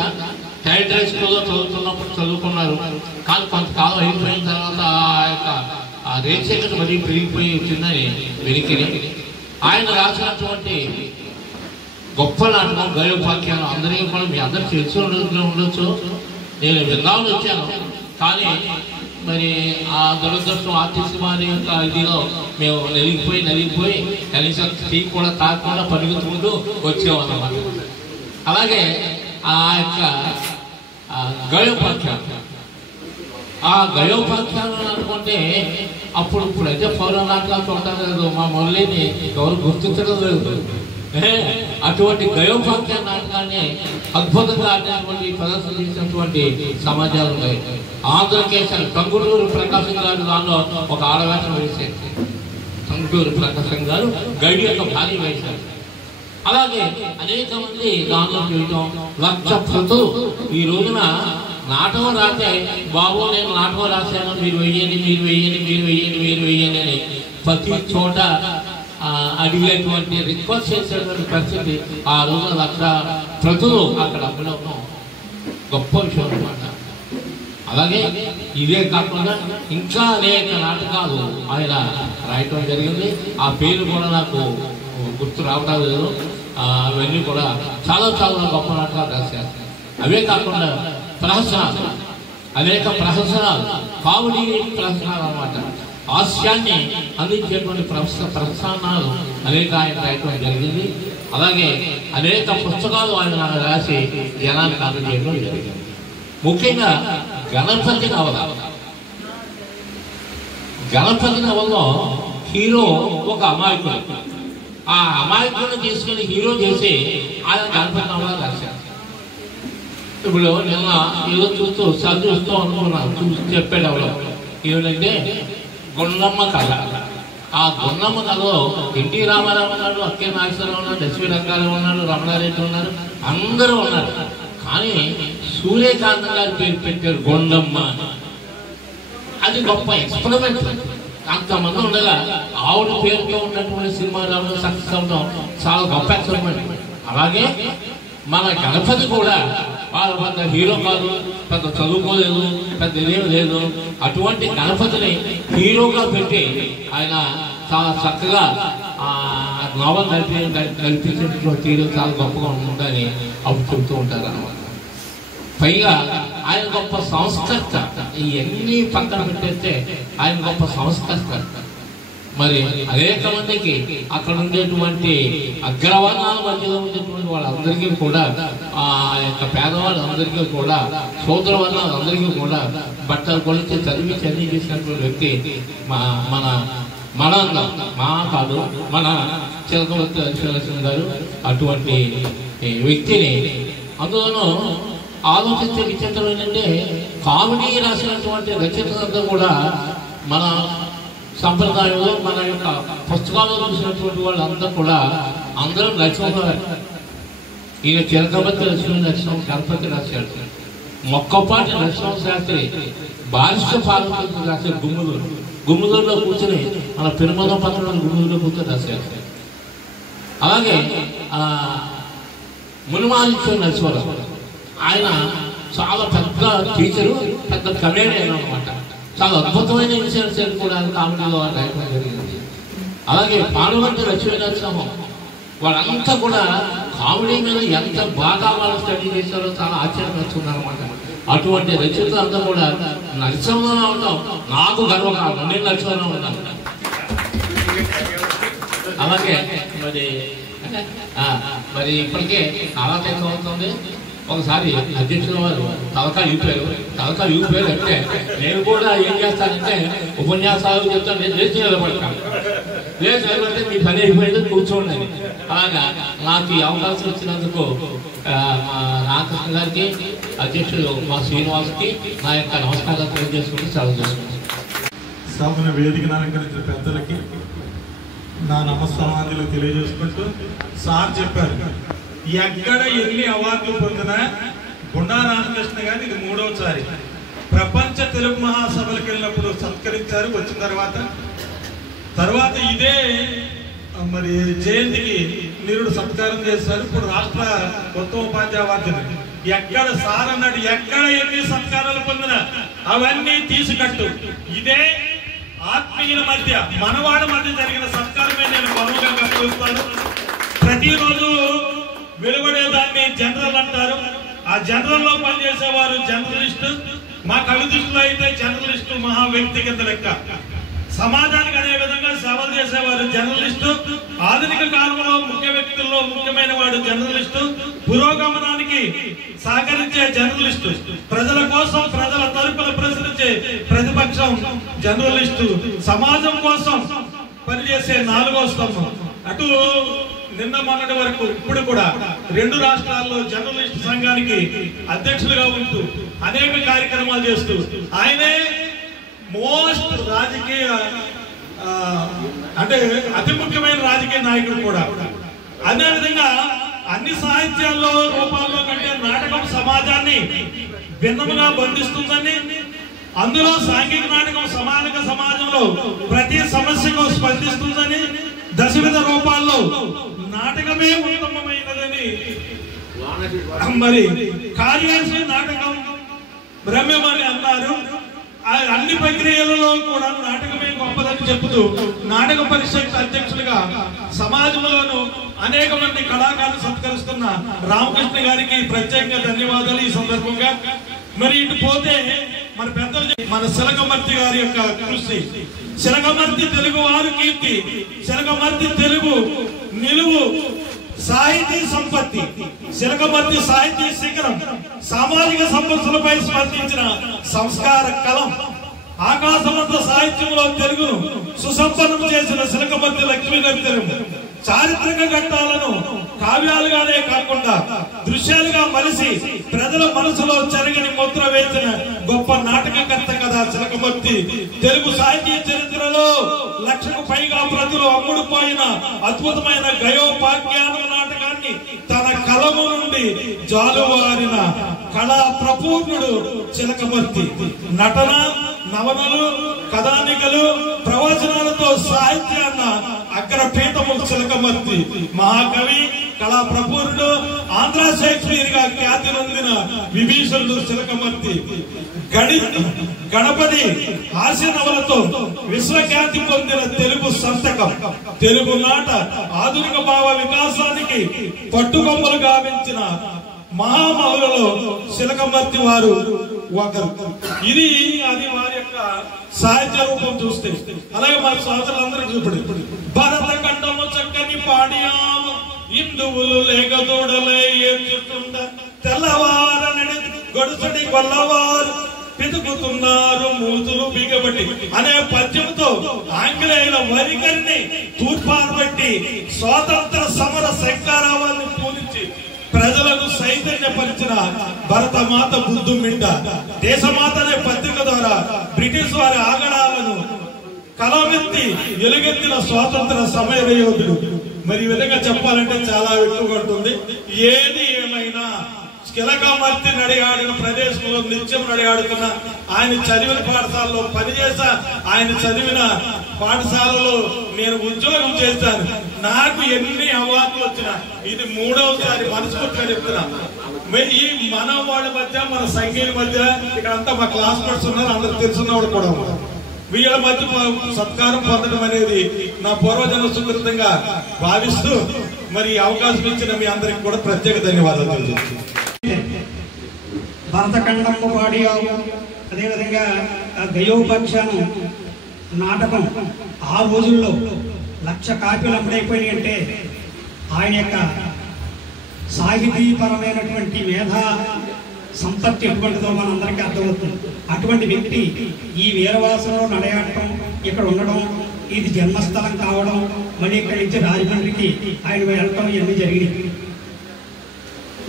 టైట్ హై స్కూల్లో చదువుతున్నప్పుడు చదువుకున్నారు, కానీ కొంతకాలం అయిపోయిన తర్వాత ఆ యొక్క రేచకటి మరీ పెరిగిపోయి వచ్చిందని వెలికిరి. ఆయన రాసినటువంటి గొప్ప నాటకం గయోపాఖ్యానం అందరికీ కూడా మీ అందరూ తెలిసి ఉండొచ్చు. నేను విన్నాను వచ్చాను, కానీ మరి ఆ దురదృష్టం ఆర్టిస్ట్ వారి యొక్క ఇదిలో మేము నలిగిపోయి కనీసం టీ కూడా తాగకుండా పరిగెత్తుకుంటూ వచ్చేవాళ్ళమాట. అలాగే ఆ యొక్క గయోపాఖ్యానం, ఆ గయోపాఖ్యానం అనుకుంటే ఇప్పుడైతే పౌర నాటకాలు చూడటం లేదు, మా మురళిని ఎవరు గుర్తించడం లేదు. అటువంటి గయోపాఖ్య నాటకాన్ని అద్భుతంగా ఆడినటువంటి ప్రదర్శన చేసినటువంటి సమాజాలు ఉన్నాయి. ఆంధ్రకేశం టంగుటూరు ప్రకాశం గారు దానిలో ఒక ఆడవేషం వేశారు. టంగుటూరు ప్రకాశం గారు గైడ్ యొక్క భారీ వేశారు. అలాగే అనేక మంది దానిలో చేయటం. లక్ష ప్రతులు ఈ రోజున నాటకం రాస్తే బాబు నేను నాటకం రాశాను, మీరు వెయ్యండి అని ప్రతి చోట అడిగేటువంటి రిక్వెస్ట్ చేసేటువంటి పరిస్థితి ఆ రోజు లక్ష ప్రతులు అక్కడ అమ్మడం గొప్ప విషయం అన్నమాట. అలాగే ఇదే కాకుండా ఇంకా అనేక నాటకాలు ఆయన రాయటం జరిగింది. ఆ పేరు కూడా నాకు గుర్తు రావడం లేదు. అవన్నీ కూడా చాలా గొప్ప నాటకాలు రాశారు. అవే కాకుండా ప్రహసనాలు, అనేక ప్రహసనాలు, కామెడీ ప్రహసనాలు అన్నమాట. హాస్యాన్ని అందించేటువంటి ప్రస్థానాలు అనేక ఆయన రాయటం జరిగింది. అలాగే అనేక పుస్తకాలు ఆయన రాసి జనానికి అందజేయడం జరిగింది. ముఖ్యంగా గణపతి నవల్లో హీరో ఒక అమాయకుడు. ఆ అమాయకుడిని తీసుకుని హీరో చేసి ఆయన గణపతి నవల రాశారు. ఇప్పుడు నిన్న ఏదో చూస్తూ అనుకున్నాను, చూసి చెప్పాడు ఎవరో ఏమిటంటే గుండమ్మ కథ. ఆ గుండమ్మ కథలో ఎన్టీ రామారావు ఉన్నాడు, అక్కే నాగేశ్వరరావు ఉన్నాడు, ఎస్వి రంగారావు ఉన్నాడు, రమణారెడ్డి ఉన్నారు, అందరూ ఉన్నారు. కానీ సూర్యకాంతం గారి పేరు పెట్టారు గుండమ్మ. అది గొప్ప ఎక్స్పెరిమెంట్. అంతమంది ఉండగా ఆవిడ పేరుతో ఉన్నటువంటి సినిమా రావడం, సక్సెస్ అవడం చాలా గొప్ప ఎక్స్పెరిమెంట్. అలాగే మన గణపతి కూడా వాళ్ళు పెద్ద హీరో కాదు, పెద్ద చదువుకోలేదు, పెద్ద ఏం లేదు. అటువంటి గణపతిని హీరోగా పెట్టి ఆయన చాలా చక్కగా నవల నడిపించినటువంటి హీరో చాలా గొప్పగా ఉంటుందని అప్పుడు చెబుతూ ఉంటారు అన్నమాట. పైగా ఆయన గొప్ప సంస్కర్త. ఇవన్నీ పక్కన పెట్టేస్తే ఆయన గొప్ప సంస్కర్త. మరి అనేక మందికి అక్కడ ఉండేటువంటి అగ్రవర్ణాల మధ్యలో ఉండేటువంటి వాళ్ళందరికీ కూడా, ఆ యొక్క పేదవాళ్ళందరికీ కూడా, సోదర వర్ణాలందరికీ కూడా బట్టలు కొలిచి చదివి చేసినటువంటి వ్యక్తి మన చిలకవర్తి హరిశ్చంద్ర గారు. అటువంటి వ్యక్తిని అందులోనూ ఆలోచించే విచిత్రం ఏంటంటే కామెడీ రాసినటువంటి రచయితలంతా కూడా మన సంప్రదాయంలో మన యొక్క పుస్తకాల్లో చూసినటువంటి వాళ్ళంతా కూడా అందరూ నరసింహారు. ఈయన చిలకవర్తి నరసింహ గణపతి రాశాడు. మొక్కపాటి నరసింహ శాస్త్రి బారిష్ట పార్వతి రాశారు గుమ్ములూరులో కూర్చొని మన పెరుమల పత్రంలో గుమ్ములూరులో కూర్చొని రాశారు. అలాగే మునిమాదిత్య నరసింహరావు ఆయన చాలా పెద్ద టీచరు, పెద్ద కమేడియన్ అన్నమాట. చాలా అద్భుతమైన విషయాలు కూడా కామెడీలో రాయడం జరిగింది. అలాగే పార్వతి లక్ష్మీనరసింహం వాళ్ళంతా కూడా కామెడీ మీద ఎంత బాగా వాళ్ళు స్టడీ చేశారో చాలా ఆశ్చర్యం వస్తుంది అనమాట. అటువంటి రచయితలు అంతా కూడా నరసింహరావు ఉండడం నాకు గర్వకారణం. నేను నరసింహరావు ఉన్నాను. అలాగే మరి ఇప్పటికే కాలాతీతం అవుతుంది. ఒకసారి అధ్యక్షుల వారు తలకాలు యూపారు అంటే నేను కూడా ఏం చేస్తానంటే ఉపన్యాసాలు చెప్తాను, నేను లేచి నిలబడతాను. లేచి నిలబడితే మీ పని అయిపోయింది, కూర్చోండి. అలాగా నాకు ఈ అవకాశం ఇచ్చినందుకు మా రామకృష్ణ గారికి, అధ్యక్షులు మా శ్రీనివాస్కి నా యొక్క నమస్కారాలు తెలియజేసుకుంటూ సెలవు చేసుకుంటాను. సభన వేదికను అలంకరించిన పెద్దలకి నా నమస్కారాలు తెలియజేసుకుంటూ, సార్ చెప్పారు ఎక్కడ ఎన్ని అవార్డులు పొందినా గుండా రామకృష్ణ గారిని ఇది 3వసారి ప్రపంచ తెలుగు మహాసభలకు వెళ్ళినప్పుడు సత్కరించారు. వచ్చిన తర్వాత ఇదే మరి జయంతికి నిరుడు సత్కారం చేశారు. ఇప్పుడు రాష్ట్ర ఉత్తమ ఉపాధ్యాయ అవార్డుని ఎక్కడ సార్ అన్నాడు, ఎక్కడ ఎన్ని సత్కారాలు పొందినా అవన్నీ తీసుకట్టు. ఇదే ఆత్మీయుల మధ్య మనవాళ్ళ మధ్య జరిగిన సత్కారమే నేను గౌరవంగా గౌరవిస్తాను. ప్రతిరోజు వెలువడేదాన్ని జనరల్ అంటారు. ఆ జనరల్ లో పనిచేసేవారు జర్నలిస్ట్. మా కవి దృష్టిలో అయితే జర్నలిస్టు మహా వ్యక్తిగత లెక్క. సమాజానికి అనే విధంగా సేవలు చేసేవారు జర్నలిస్టు. ఆధునిక కాలంలో ముఖ్య వ్యక్తుల్లో ముఖ్యమైన వాడు జర్నలిస్టు. పురోగమనానికి సహకరించే జర్నలిస్టు, ప్రజల కోసం ప్రజల తరపున ప్రశ్నించే ప్రతిపక్షం జర్నలిస్టు, సమాజం కోసం పనిచేసే 4వ స్తంభం. అటు నిన్న మొన్నటి వరకు ఇప్పుడు కూడా 2 రాష్ట్రాల్లో జర్నలిస్ట్ సంఘానికి అధ్యక్షులుగా ఉంటూ అనేక కార్యక్రమాలు చేస్తూ ఆయనే మోస్ట్ రాజకీయ అంటే అతి ముఖ్యమైన రాజకీయ నాయకుడు కూడా. అదేవిధంగా అన్ని సాహిత్యాల్లో రూపాల్లో కంటే నాటకం సమాజాన్ని భిన్నముగా బంధిస్తుందని, అందులో సాంఘిక నాటకం సమాజంలో ప్రతి సమస్యకు స్పందిస్తుందని, దశవిధ రూపాల్లో నాటకమే ఉత్తమమైనదని, మరి కార్యదర్శి నాటకం బ్రహ్మమని అన్నారు. అన్ని ప్రక్రియలలో కూడా నాటకమే గొప్పదని చెబుతూ నాటక పరిషత్ అధ్యక్షులుగా సమాజంలోనూ అనేక మంది కళాకారులు సత్కరిస్తున్న రామకృష్ణ గారికి ప్రత్యేకంగా ధన్యవాదాలు ఈ సందర్భంగా. మరి ఇటు పోతే మన పెద్దలు మన శిలకమర్తి గారి యొక్క కృషి, శిలకమర్తి తెలుగు వారు కీర్తి, శిలకమర్తి తెలుగు నిలువు సాహితీ సంపత్తి, శిలకమర్తి సాహితీ శిఖరం, సామాజిక సమస్యలపై స్పందించిన సంస్కార కలం, ఆకాశమంత సాహిత్యంలో తెలుగును సుసంపన్నం చేసిన శిలకమర్తి లక్ష్మీనరసింహం చారిత్రక ఘట్టాలను కావ్యాలుగానే కాకుండా దృశ్యాలుగా మలిసి ప్రజల మనసులో చెరగని ముద్ర వేసిన గొప్ప నాటకకర్త కదా శిలకమర్తి. తెలుగు సాహితీ చరిత్రలో 1,00,000కు పైగా ప్రజలు అమ్ముడుపోయిన అద్భుతమైన గయోపాఖ్యాన నాటకాన్ని తన కలము నుండి జాలువారిన కళా ప్రపూర్ణుడు శిలకమర్తి. నటన, నవనలు, కథానికలు, ప్రవచనాలతో సాహిత్యాన్న అగ్రపీఠము శిలకమర్తి. మహాకవి, కళా ప్రపూర్ణుడు, ఆంధ్ర షేక్స్పియర్ గా ఖ్యాతి నొందిన విభీషణుడు శిలకమర్తి. గణపతి హాస్య నవలతో విశ్వఖ్యాతి పొందిన తెలుగు సంతకం, తెలుగు నాట ఆధునిక భావ వికాసానికి పట్టుకొమ్మలు గావించిన మహామహులలో శిలకమర్తి వారు ఒకరు. ఇది అది వారి యొక్క సాహిత్య రూపం చూస్తే. అలాగే మన సోదరులందరూ చూపడి భరత ఖండము చక్కని పాడియాము హిందువులు లేక దూడలే ఏర్చుతుండ తెల్లవారనడి గొడుసడి కొల్లవారు పితుకుతున్నారు మూతులు బిగబట్టి అనే పద్యంతో ఆంగ్లేయుల వైఖరిని తూర్పారబట్టి స్వాతంత్ర సమర శంకారావాన్ని పూరించి ప్రజలను చైతన్యపరిచిన భరతమాత బుద్ధు మిండ దేశమాత అనే పత్రిక ద్వారా బ్రిటిష్ వారి ఆగడాలను కలమెత్తి ఎలుగెత్తిన స్వాతంత్ర సమర యోధుడు. మరి ఈ విధంగా చెప్పాలంటే చాలా ఎక్కువగా ఉంటుంది. ఏది ఏమైనా శిలకమర్తి నడియాడిన ప్రదేశంలో నిత్యం నడియాడుతున్న, ఆయన చదివిన పాఠశాలలో పనిచేసా, ఆయన చదివిన పాఠశాలలో నేను ఉద్యోగం చేశాను. నాకు ఎన్ని అవార్డులు వచ్చినా ఇది 3వసారి మనస్ఫూర్తిగా చెప్తున్నా. ఈ మన వాళ్ళ మధ్య, మన సంఘీయుల మధ్య ఇక్కడ అంతా మా క్లాస్మేట్స్ ఉన్నారు, అందరు తెలుసున్నవాడు కూడా ఉన్నారు. వీళ్ళ మధ్య సత్కారం పొందడం అనేది నా పూర్వజన్మ సుకృతంగా భావిస్తూ మరి అవకాశం ఇచ్చిన మీ అందరికి కూడా ప్రత్యేక ధన్యవాదాలు. భరతఖండము పాడియాము, అదేవిధంగా గయోపాఖ్యానం నాటకం ఆ రోజుల్లో 1,00,000 కాపీలు అమ్ముడైపోయినాయి అంటే ఆయన యొక్క సాహితీపరమైనటువంటి మేధా సంపత్తి ఎటువంటిదో మనందరికీ అర్థమవుతుంది. అటువంటి వ్యక్తి ఈ వీరవాసంలో నడయాడటం, ఇక్కడ ఉండడం, ఇది జన్మస్థలం కావడం, మళ్ళీ ఇక్కడి నుంచి రాజమండ్రికి ఆయన వెళ్ళటం ఇవన్నీ జరిగినాయి.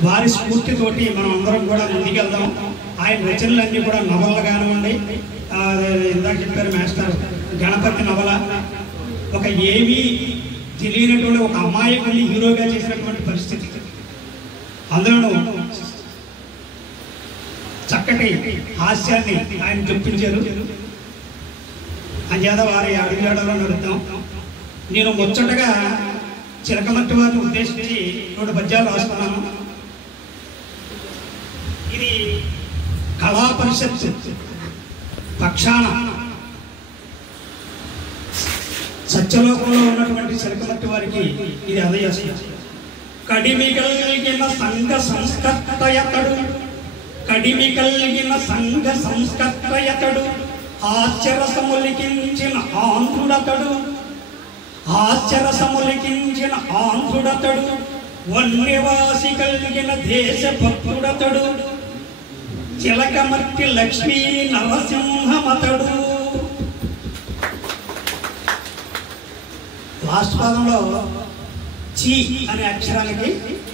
వారి స్ఫూర్తితోటి మనం అందరం కూడా ముందుకెళ్దాం. ఆయన రచనలన్నీ కూడా నవలలు కానివ్వండి, ఇందాక చెప్పారు మాస్టర్ గణపతి నవల, ఒక ఏమీ తెలియనటువంటి ఒక అమ్మాయిని హీరోగా చేసినటువంటి పరిస్థితి, అందులో చక్కటి హాస్యాన్ని ఆయన చూపించారు. అంచేత వారి అడుగుజాడలో నడుద్దాం. నేను ముచ్చటగా చిలకమర్తి వారిని ఉద్దేశించి 2 పద్యాలు రాస్తున్నాను. ఇది కళా పరిషత్ పక్షాన సత్యలోకంలో ఉన్నటువంటి చిలకమర్తి వారికి ఇది అందజేస్తుంది. కడిమి కలిగిన సంఘ సంస్కర్తయతడు, కడిమి కలిగిన సంఘ సంస్కర్తయతడు, ఆశ్చర్యసములికించిన ఆంధ్రుడతడు, ఆశ్చర్యసములికించిన ఆంధ్రుడతడు, వన్యవాసి కలిగిన దేశభక్తుడతడు, చిలకమర్తి లక్ష్మీ నరసింహమతడు. లాస్ట్ పాదంలో చి అనే అక్షరానికి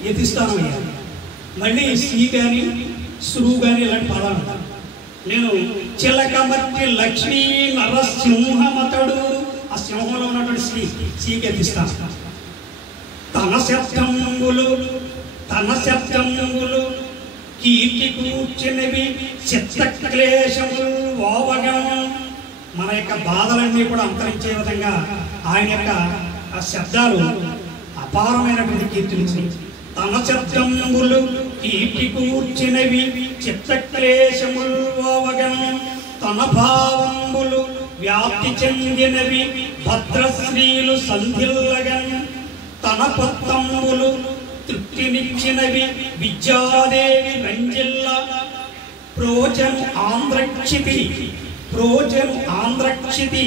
యతిస్థానం అయ్యారు. మళ్ళీ సి కానీ సురు కానీ ఇలాంటి పదాలు. నేను చిలకమర్తి లక్ష్మీ నరసింహమతడు, ఆ సింహంలో ఉన్నటువంటి సికి యతిస్తాను. తన శబ్దములు కీర్తి కూర్చున్నవి చిత్తక్లేశములు ఓవగం. మన యొక్క బాధలన్నీ కూడా అంతరించే విధంగా ఆయన యొక్క ఆ శబ్దాలు అపారమైనటువంటి కీర్తిని. తన శబ్దములు కీర్తి కూర్చున్నవి చిత్తక్లేశములు ఓవగం, తన భావములు వ్యాప్తి చెందినవి భద్రశ్రీలు సంధిల్లగన్, తన పత్తములు తృప్తినిచ్చినవి విద్యాదేవి రంజిల్ల. ప్రోజను ఆంధ్రక్షితి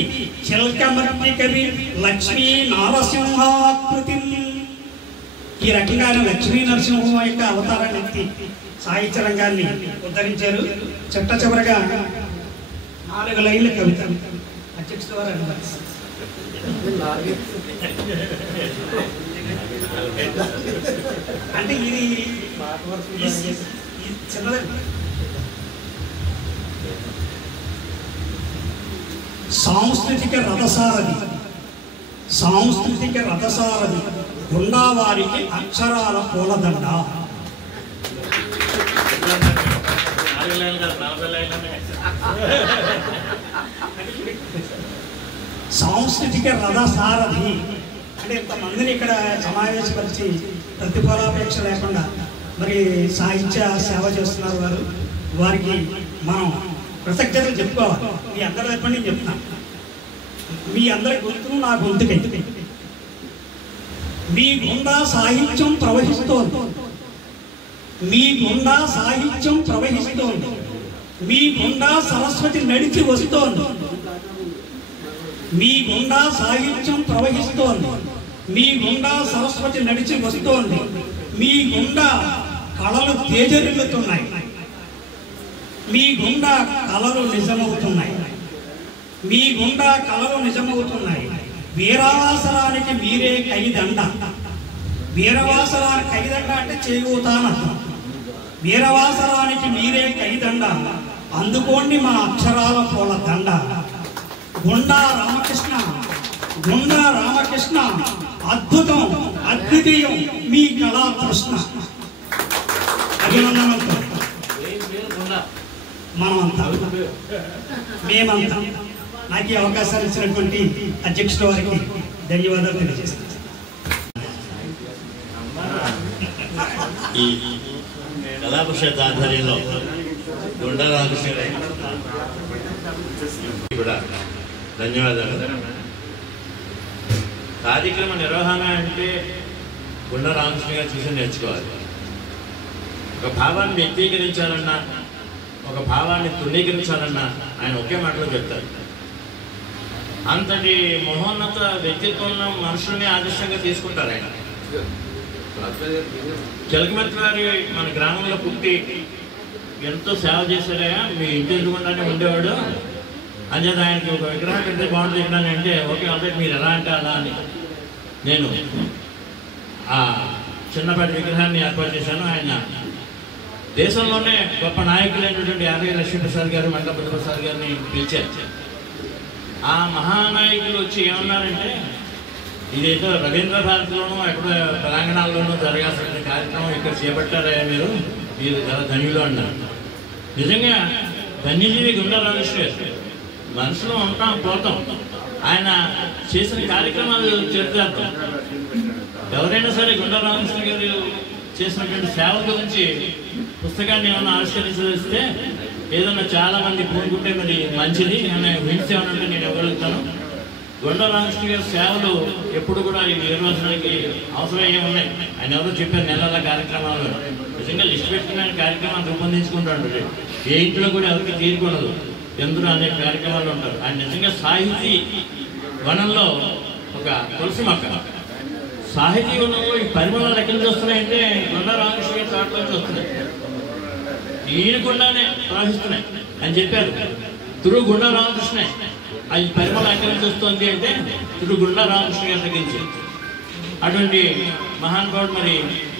చిల్కమర్తి కవి లక్ష్మీ నరసింహాకృతి. ఈ రకంగా లక్ష్మీ నరసింహం యొక్క అవతారాన్ని ఎత్తి సాహిత్య రంగాన్ని ఉద్ధరించారు. చివరగా 4 లైన్ల కవిత అధ్యక్ష ద్వారా అంటే ఇది చిన్నది. సాంస్కృతిక రథసారథి గుండావారికి అక్షరాల పూలదండ. సాంస్కృతిక రథసారథి అంటే ఇంతమందిని ఇక్కడ సమావేశపరిచి ప్రతిఫలాపేక్ష లేకుండా మరి సాహిత్య సేవ చేస్తున్నారు వారు. వారికి మనం కృతజ్ఞతలు చెప్పుకోవాలి. మీ అందరి తరపున నేను చెప్తాను, మీ అందరి గొంతును నా గొంతుకైతే మీ గుండా సాహిత్యం ప్రవహిస్తోంది, మీ గుండా సాహిత్యం ప్రవహిస్తోంది, మీ గుండా సరస్వతి నడిచి వస్తోంది, మీ గుండా సాహిత్యం ప్రవహిస్తోంది, మీ గుండా సరస్వతి నడిచి వస్తోంది, మీ గుండా కళలు తేజరిల్లుతున్నాయి, మీ గుండా కళలు నిజమవుతున్నాయి, మీ గుండా కళలు నిజమవుతున్నాయి. వీరవాసరానికి మీరే కైదండ. వీరవాసరానికి కైదండ అంటే చేయూతానర్థం. వీరవాసరానికి మీరే కైదండ, అందుకోండి మా అక్షరాల పూల దండ. గుండా రామకృష్ణ అద్భుతం అద్వితీయం మీ కళా తృష్ణ. అభినందనలతో మనమంతా మేమంతా నాకు ఈ అవకాశాలు ఇచ్చినటువంటి అధ్యక్షుల వారికి ధన్యవాదాలు తెలియజేస్తాను. ఈ కళాపరిషత్ ఆధ్వర్యంలో గుండా రామకృష్ణ కూడా ధన్యవాదాలు. కార్యక్రమ నిర్వహణ అంటే గుండా రామకృష్ణ గారు చూసి నేర్చుకోవాలి. ఒక భావాన్ని వ్యక్తీకరించాలన్నా, ఒక భావాన్ని తృణీకరించాలన్నా ఆయన ఒకే మాటలో చెప్తారు. అంతటి మహోన్నత వ్యక్తిత్వం ఉన్న మనుషుల్ని ఆదర్శంగా తీసుకుంటారు ఆయన. చిలకమర్తి గారి మన గ్రామంలో పుట్టి ఎంతో సేవ చేశారయ్యా, మీ ఇంటి ఎదురుకుండానే ఉండేవాడు. అంచేత ఆయనకి ఒక విగ్రహం పెడితే బాగుంటుంది అంటే ఓకే ఆల్రెడీ మీరు ఎలా అంటే అలా అని నేను ఆ చిన్నపాటి విగ్రహాన్ని ఏర్పాటు చేశాను. ఆయన దేశంలోనే గొప్ప నాయకులైనటువంటి యాదగిరి లక్ష్మీప్రసాద్ గారు, మండల బుద్ధప్రసాద్ గారిని పిలిచారు. ఆ మహానాయకులు వచ్చి ఏమన్నారంటే, ఇదేదో రవీంద్ర భారతిలోనూ ఎక్కడో తెలంగాణలోనూ జరగాల్సిన కార్యక్రమం ఇక్కడ చేపట్టారయ్యా, మీరు చాలా ధన్యులు అన్నారు. నిజంగా ధన్యజీవి గుండా రామకృష్ణ గారు. మనసులో ఉంటాం పోతాం, ఆయన చేసిన కార్యక్రమాలు చరిత్రార్థం. ఎవరైనా సరే గుండా రామకృష్ణ గారు చేసినటువంటి సేవ గురించి పుస్తకాన్ని ఏమైనా ఆవిష్కరిస్తే ఏదన్నా చాలా మంది పూనుకుంటే మరి మంచిది అనే హింస ఏమనంటే నేను ఇవ్వగలుగుతాను. గుండా రామకృష్ణ గారి సేవలు ఎప్పుడు కూడా ఈ నిర్వచనానికి అవసరమయ్యే ఉన్నాయి. ఆయన ఎవరో చెప్పారు నెలల కార్యక్రమాలు. నిజంగా లిస్ట్ పెట్టుకునే కార్యక్రమాలు రూపొందించుకుంటాడు. ఏ ఇంట్లో కూడా ఎవరికి తీరుకున్నదు, ఎందరో అనేక కార్యక్రమాలు ఉంటారు. ఆయన నిజంగా సాహితీ వనంలో ఒక తులసి మొక్క. సాహితీ వనంలో ఈ పరిమళాలు ఎక్కడి నుంచి వస్తున్నాయంటే గుండా రామకృష్ణ గారి తోటలో నుంచి వస్తున్నాయి, ఈయనకుండానే ప్రవహిస్తున్నాయి అని చెప్పారు. తిరు గుండా రామకృష్ణ అది పరిమళం ఎక్కడి నుంచి వస్తుంది అంటే తిరు గుండా రామకృష్ణ గారి దగ్గర నుంచి. అటువంటి మహానుభావుడు మరి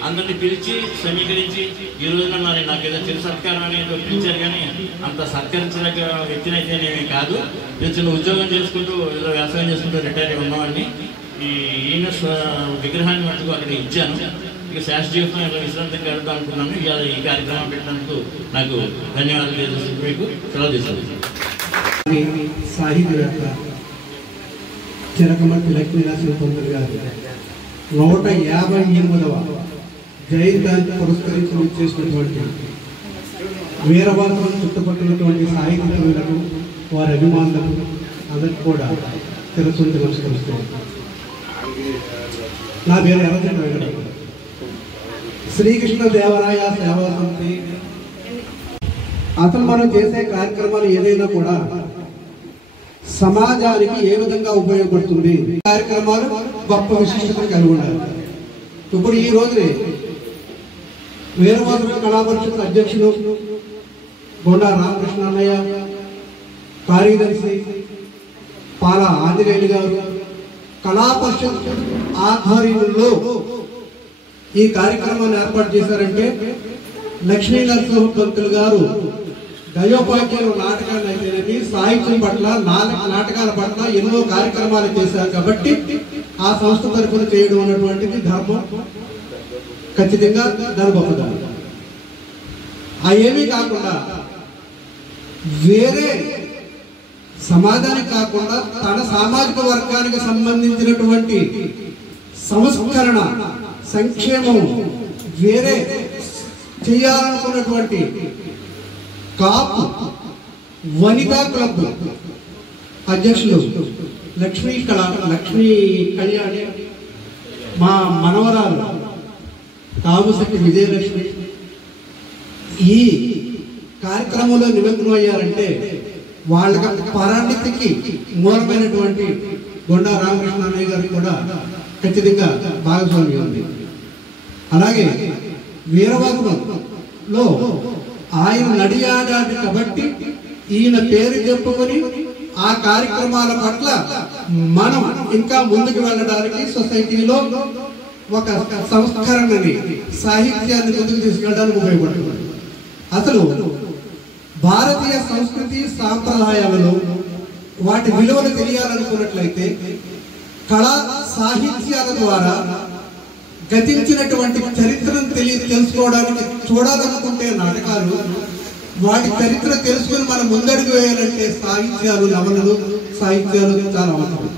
అందరినీ పిలిచి సమీకరించి ఈ రోజున మరి నాకు ఏదో చిరు సత్కారం అనేది పిలిచారు, కానీ అంత సత్కరించదగ్గ వ్యక్తిని అయితే నేనే కాదు. చిన్న ఉద్యోగం చేసుకుంటూ ఏదో వ్యవసాయం చేసుకుంటూ రిటైర్ అయి ఉన్నవాడిని. ఈయన విగ్రహాన్ని మటుకు అక్కడ ఇచ్చాను. ఇక శాస్త్ర జీవితం ఇలా విశ్రాంతిగా గడుపుతా అనుకున్నాను. ఇవాళ ఈ కార్యక్రమం పెట్టినందుకు నాకు ధన్యవాదాలు తెలియజేస్తూ మీకు సెలవు తీసుకుంటున్నాను. సాహిత్యవేత్త చిలకమర్తి లక్ష్మీనరసింహ పంతులు గారు 158వ జయంతాన్ని పురస్కరించి చేసినటువంటి వీరవాసులను చుట్టుపక్కలటువంటి సాహిత్యవేత్తలకు, వారి అభిమానులకు అందరికీ కూడా తెలుసుంది నమస్కరిస్తున్నాను. నా పేరు ఎర్రజెండ వెంకటరమణ. శ్రీకృష్ణ దేవరాయ సేవా సమితి అసలు మనం చేసే కార్యక్రమాలు ఏదైనా కూడా సమాజానికి ఏ విధంగా ఉపయోగపడుతుంది, కార్యక్రమాలు గొప్ప విశిష్టతను కలిగి ఉండాలి. ఇప్పుడు ఈ రోజునే వీరవాసుల కళాపరిషత్ అధ్యక్షులు గొండా రామకృష్ణ అన్నయ్య, కార్యదర్శి పాల ఆంజనేయులు గారు కళాపరిషత్ ఆధ్వర్యంలో ఈ కార్యక్రమాన్ని ఏర్పాటు చేశారంటే లక్ష్మీనరసింహ పంతులు గారు దయోపాధ్యాయులు నాటకాలు అయితేనేమి సాహిత్యం పట్ల నాటకాల పట్ల ఎన్నో కార్యక్రమాలు చేశారు. కాబట్టి ఆ సంస్థ తరఫున చేయడం అన్నటువంటిది ధర్మం, ఖచ్చితంగా దాని గొప్పదనం. అవేమీ కాకుండా వేరే సమాజానికి కాకుండా తన సామాజిక వర్గానికి సంబంధించినటువంటి సంస్కరణ, సంక్షేమం వేరే చేయాలనుకున్నటువంటి కాపు వనితా క్లబ్ అధ్యక్షులు లక్ష్మీ కళ్యాణి, మా మనవరాలు కావుశెట్టి విజయలక్ష్మి ఈ కార్యక్రమంలో నిమగ్నం అయ్యారంటే వాళ్ళకి పరాణితికి మూలమైనటువంటి గొండా రామకృష్ణ అన్నయ్య గారికి కూడా ఖచ్చితంగా భాగస్వామ్యం ఉంది. అలాగే వీరవాసులో ఆయన నడియాడాడు కాబట్టి ఈయన పేరు చెప్పుకొని ఆ కార్యక్రమాల పట్ల మనం ఇంకా ముందుకు వెళ్ళడానికి సొసైటీలో ఒక సంస్కరణని, సాహిత్యాన్ని ముందుకు తీసుకెళ్ళడానికి ఉపయోగపడుతుంది. అసలు భారతీయ సంస్కృతి సాంప్రదాయాలలో వాటి విలువలు తెలియాలనుకున్నట్లయితే కళా సాహిత్యాల ద్వారా గతించినటువంటి చరిత్రను తెలుసుకోవడానికి చూడాలనుకుంటే నాటకాలు, వాటి చరిత్ర తెలుసుకుని మనం ముందడుగు వేయాలంటే సాహిత్యాలు, నవలలు, సాహిత్యాలు చాలా అవసరం.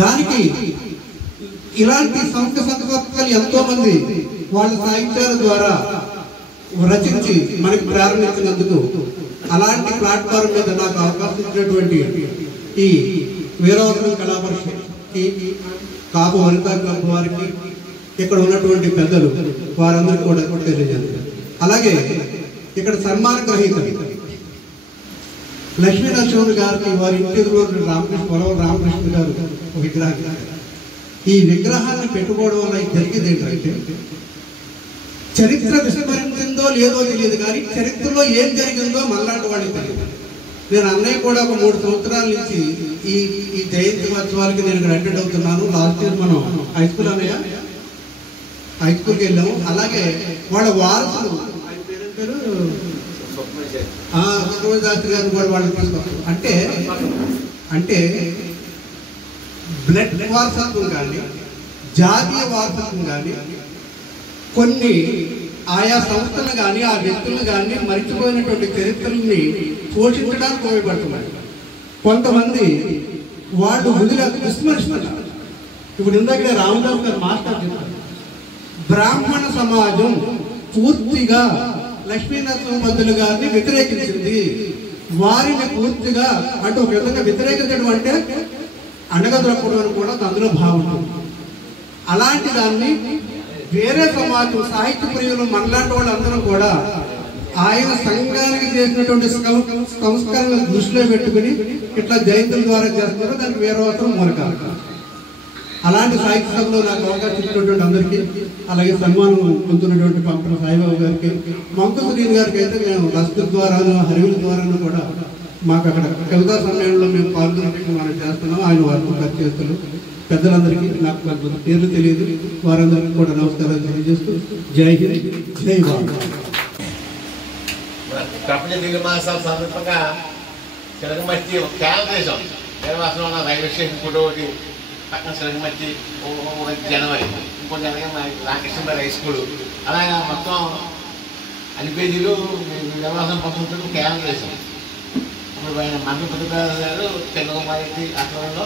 దానికి ఇలాంటి సంస్థలు ఎంతో మంది వాళ్ళ సాహిత్యాల ద్వారా రచించి మనకి ప్రారంభించినందుకు అలాంటి ప్లాట్ఫామ్ మీద నాకు అవకాశం ఇచ్చినటువంటి ఈ వీరవాసుల కళాపరిషత్కి, కాపు వనితా క్లబ్ వారికి, ఇక్కడ ఉన్నటువంటి పెద్దలు వారందరికీ కూడా తెలియజేస్తారు. అలాగే ఇక్కడ సన్మాన గ్రహీతలు లక్ష్మీనరసింహుడు గారికి వారి ఇంటి రామకృష్ణ పొలవ రామకృష్ణ గారు ఒక విగ్రహం. ఈ విగ్రహాన్ని పెట్టుకోవడం వల్ల జరిగేది ఏంటంటే, చరిత్ర విస్మరించిందో లేదో తెలియదు కానీ చరిత్రలో ఏం జరిగిందో మళ్ళాంటి వాళ్ళకి తెలియదు. నేను అన్నయ్య కూడా ఒక 3 సంవత్సరాల నుంచి ఈ జయంతి ఉత్సవాలకి నేను ఇక్కడ అటెండ్ అవుతున్నాను. లాస్ట్ ఇయర్ మనం హై స్కూల్కి వెళ్ళాము. అలాగే వాళ్ళ వారసులు శాస్త్రి గారు కూడా వాళ్ళని తీసుకొస్తారు. అంటే బ్లడ్ వారసత్వం కానీ జాతీయ వారసత్వం కానీ కొన్ని ఆయా సంస్థలు కానీ ఆ వ్యక్తులను కానీ మరిచిపోయినటువంటి చరిత్రల్ని పోషించడానికి ఉపయోగపడుతున్నాయి. కొంతమంది వాళ్ళు విస్మరిస్తున్నారు. ఇప్పుడు ఇందాక రామదాస్ గారు మాట్లాడుతున్నారు, బ్రాహ్మణ సమాజం పూర్తిగా లక్ష్మీనరసింహ పంతులు గారిని వ్యతిరేకించింది. వారిని పూర్తిగా అంటే ఒక విధంగా వ్యతిరేకించడం అంటే అణగదొక్కడం అని కూడా అందులో భావం. అలాంటి దాన్ని వేరే సమాజం సాహిత్య ప్రియులు మనలాంటి వాళ్ళందరూ కూడా ఆయన సంఘానికి చేసినటువంటి సంస్కరణ దృష్టిలో పెట్టుకుని ఇట్లా జయంతుల ద్వారా చేస్తున్నారు. దానికి వేరే అవసరం మూలకాలు. అలాంటి సాహిత్య సభలో నాకు అవకాశం ఇచ్చినటువంటి అందరికీ, అలాగే సన్మానం పొందుతున్నటువంటి పంపన సాయిబాబు గారికి, మంకు సునీల్ గారికి అయితే మేము రస్తు ద్వారాను హరివుల ద్వారాను కూడా మాకు అక్కడ కవితా సమ్మేళనంలో మేము పాల్గొనడానికి మనం చేస్తున్నాం. ఆయన వారిని ఖర్చు చేస్తున్నాం. పెద్దలందరికీ నాకు కొంత పేర్లు తెలియదు, వారందరికీ కూడా నమస్కారాలు తెలియజేస్తూ జై హింద్, జై భారత్. ప్రపంచ దిగుమాసాల సందర్భంగా చిలకమర్చి క్యాలెండర్ వేసాం. నిర్వాసంలో ఉన్న రైల్వే స్టేషన్ కూడా ఒకటి పక్కన చిలకమర్చి జనవరి, ఇంకో జనవరి రామకృష్ణ హై స్కూల్, అలాగే మొత్తం అన్ని పేజీలు నిర్వాసం పంపుతుంటే క్యాలెండర్ వేసాం. ఇప్పుడు మంత్రి ప్రతిపాద గారు తెలుగుమారి ఆశ్రమంలో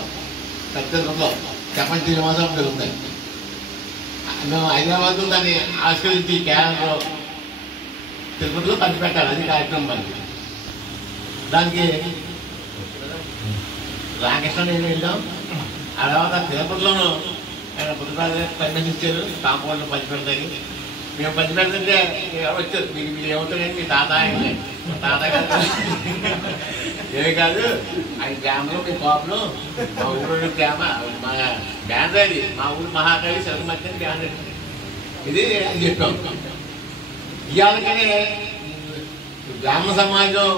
పెద్దలో ప్రపంచ దిగుమాసం జరుగుతాయి. మేము హైదరాబాద్లో దాన్ని ఆవిష్కరించి క్యాలెండర్ తిరుపతిలో పంచిపెట్టాలి. అది కార్యక్రమం పని. దానికి రామకృష్ణ నేను వెళ్ళాం. ఆ తర్వాత తిరుపతిలోనూ ఆయన ప్రతిపాద పర్మిషన్ ఇచ్చారు కాంపౌండ్లో పంచిపెడతాయి. మేము పంచిపెడుతుంటే ఎవరు వచ్చారు, మీరు ఏమవుతారండి మీ తాత గారు ఏమి కాదు ఆయన గ్రామంలో మీ కోపలు మా ఊరు గ్రామ మా బ్యాండ్ అది మా ఊరు మహాకవి సరిమతి బ్యాండ్ ఇది అని చెప్పాం. ఇవాళకనే బ్రాహ్మణ సమాజం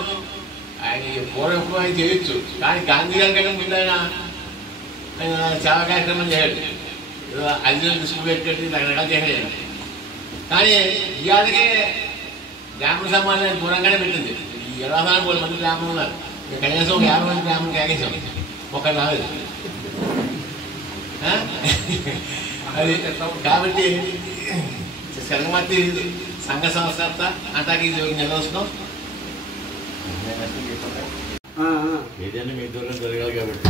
ఆయన పూర్వపు ఆయన చేయొచ్చు, కానీ గాంధీ గారి కంటే ముందు ఆయన సేవా కార్యక్రమం చేయాలి. అధికారులు దృష్టి పెట్టేది రకరకాలు చేయాలి. కానీ ఇవాళకే బ్రాహ్మణ సమాజాన్ని దూరంగానే పెట్టింది. 24 మంది బ్రాహ్మణులు ఉన్నారు. కనీసం 50 మంది బ్రాహ్మణులు కేకేసాం, ఒకటి రాలేదు. అది కాబట్టి శరణమతి సంఘ సంస్కర్త అంటాకి ఇది నిర్వహిస్తాం. ఏదైనా మీ దూరం జరగాలి కాబట్టి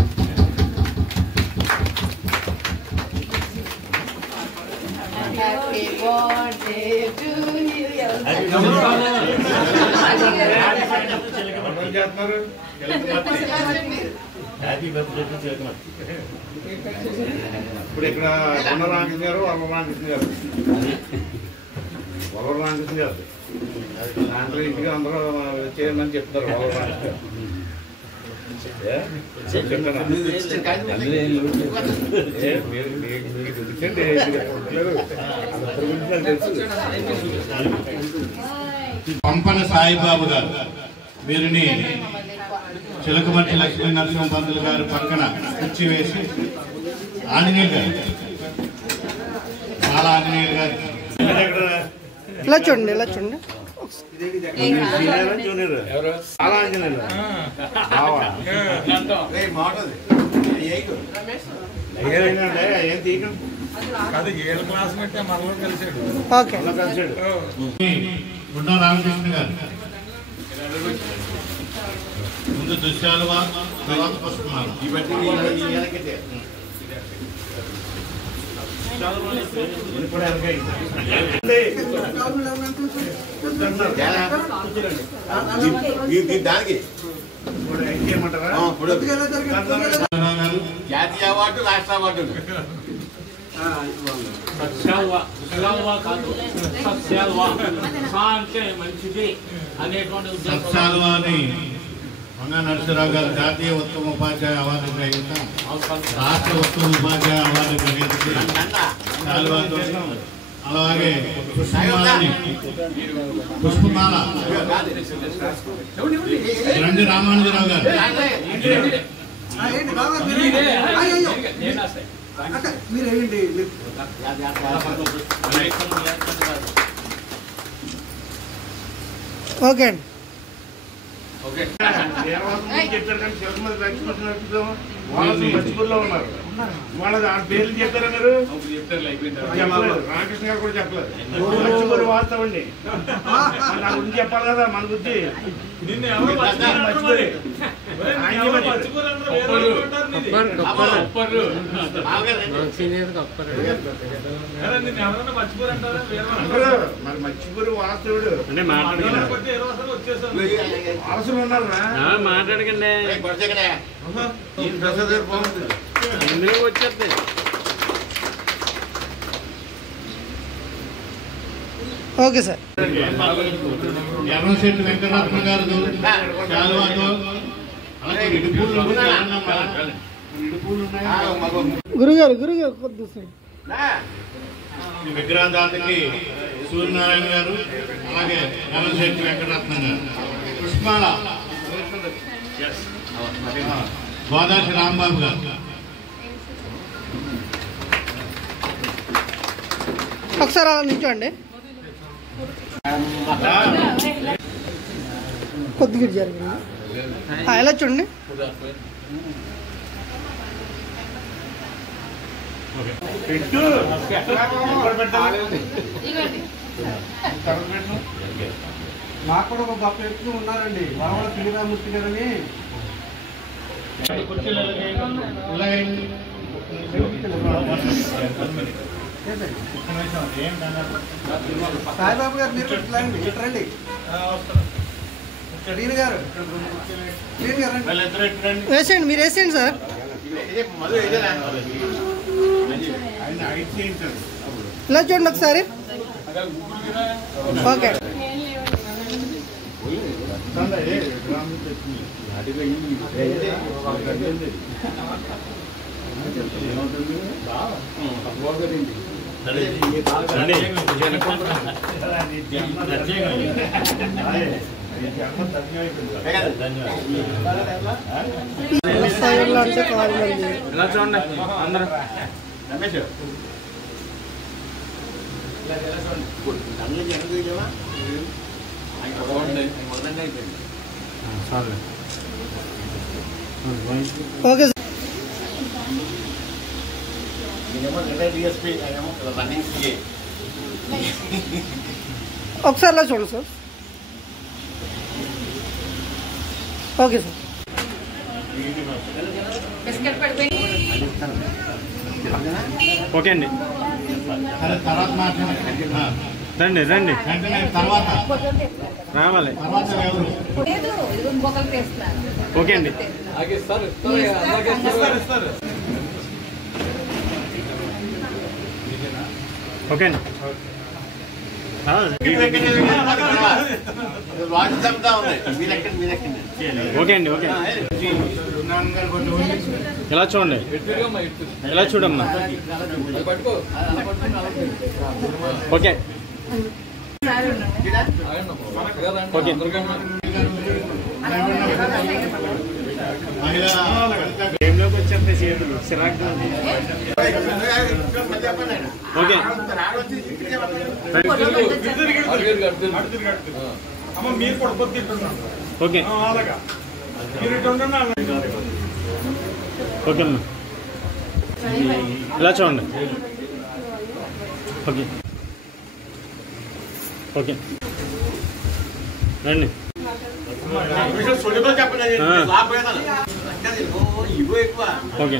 హ్యాపీ బర్త్డే టు చిలకమర్తి. ఇప్పుడు ఇక్కడ రామకృష్ణ గారు రామకృష్ణ గారు రామకృష్ణ గారు దాంట్లో ఇంటికి అందరూ చేయమని చెప్తారు. పంపన సాయిబాబు గారు వీరిని చిలకమర్తి లక్ష్మీ నరసింహ పంతులు గారు పక్కన కుర్చీ వేసి ఆంజనేయులు గారు చాలా ఆంజనేయులు గారు ఇలా చూడండి, ఇలా చూడండి. చాలా ఆంజనేయులు ఏం తీయడం కాదు. 7 క్లాస్ పెట్టే మనలో కలిసాడు. ఓకే, కలిసాడు. గుండా రామకృష్ణ గారు ముందు దుశ్శాలువా, తర్వాత పుష్పమాల. దానికి జాతీయ అవార్డు, రాష్ట్ర అవార్డు. అంటే మంచిది అనేటువంటి సత్సాల్వాని మంగా నరసింహరావు గారు జాతీయ ఉత్తమ ఉపాధ్యాయ అవార్డు గ్రహీత, రాష్ట్ర ఉత్తమ ఉపాధ్యాయ అవార్డు గ్రహీత, అలాగే పుష్పమాల రండి రామానుజరావు గారు, ఓకే అండి. మర్చిపూర్లో ఉన్నారు వాళ్ళ పేర్లు చెప్పారా మీరు? రామకృష్ణ గారు కూడా చెప్పలేదు. మర్చిపూర్ వాస్తవండి నా గురించి చెప్పాలి కదా మన బుద్ధి. మరి మర్చిపూర్ వాస్తవుడు అవసరం ఉన్నారా? మాట్లాడకండి ప్రసాద్ గారు బాగుంటుంది ఇందులో వచ్చేది. Okay sir. ఎర్రశెట్టి వెంకటరత్న గారు శాలువాతో, గురుగారు కొద్దిగా విగ్రహదాతకి సూర్యనారాయణ గారు, అలాగే ఎర్రశెట్టి వెంకటరత్న గారు, పుష్పాల గోదావరి రాంబాబు గారు. ఒకసారి అలా నిల్చోండి. కొద్దిగా జరిగింది ఎలా చూడండి. నాకు కూడా ఒక గొప్ప వ్యక్తులు ఉన్నారండి, వరవల శ్రీరామూర్తి గారని. సాయిబాబు గారు మీరు రండి. గారు వేసేయండి, మీరు వేసేయండి సార్. ఇలా చూడండి ఒకసారి. ఓకే. అంటే కాదు ఇలా చూడండి అందరూ. Okay sir. ఒకసారి ఇలా చూడండి సార్. Okay sir. ఓకే అండి, తర్వాత రండి రండి తర్వాత రావాలి. ఓకే అండి. ఓకే అండి. ఓకే అండి. ఓకే ఇలా చూడండి, ఇలా చూడమ్మా. Okay okay. గేమ్లోకి వచ్చేస్తే సిరాక్. ఓకే మీరు కూడా పొద్దుంటున్నాను. ఓకే అలాగా మీరు ఓకే అమ్మా. ఇలా చూడండి. ఓకే ఓకే రండి. ఓకే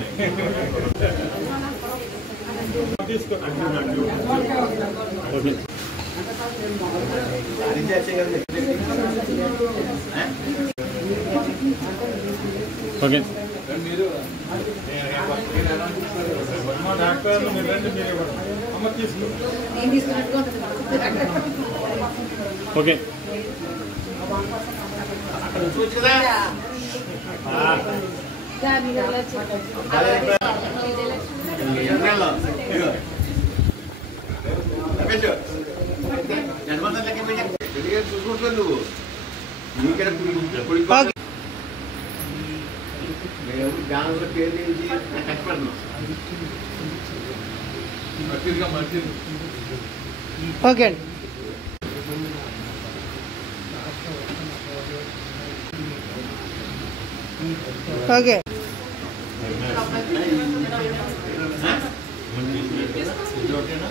ఓకే ఓకే ఓకే చూసుకుంటా నువ్వు నీకెక్కడ జ్ఞానంలో పేరు చేసి కష్టపడను. ఓకే అండి. ఓకే ఓకేనా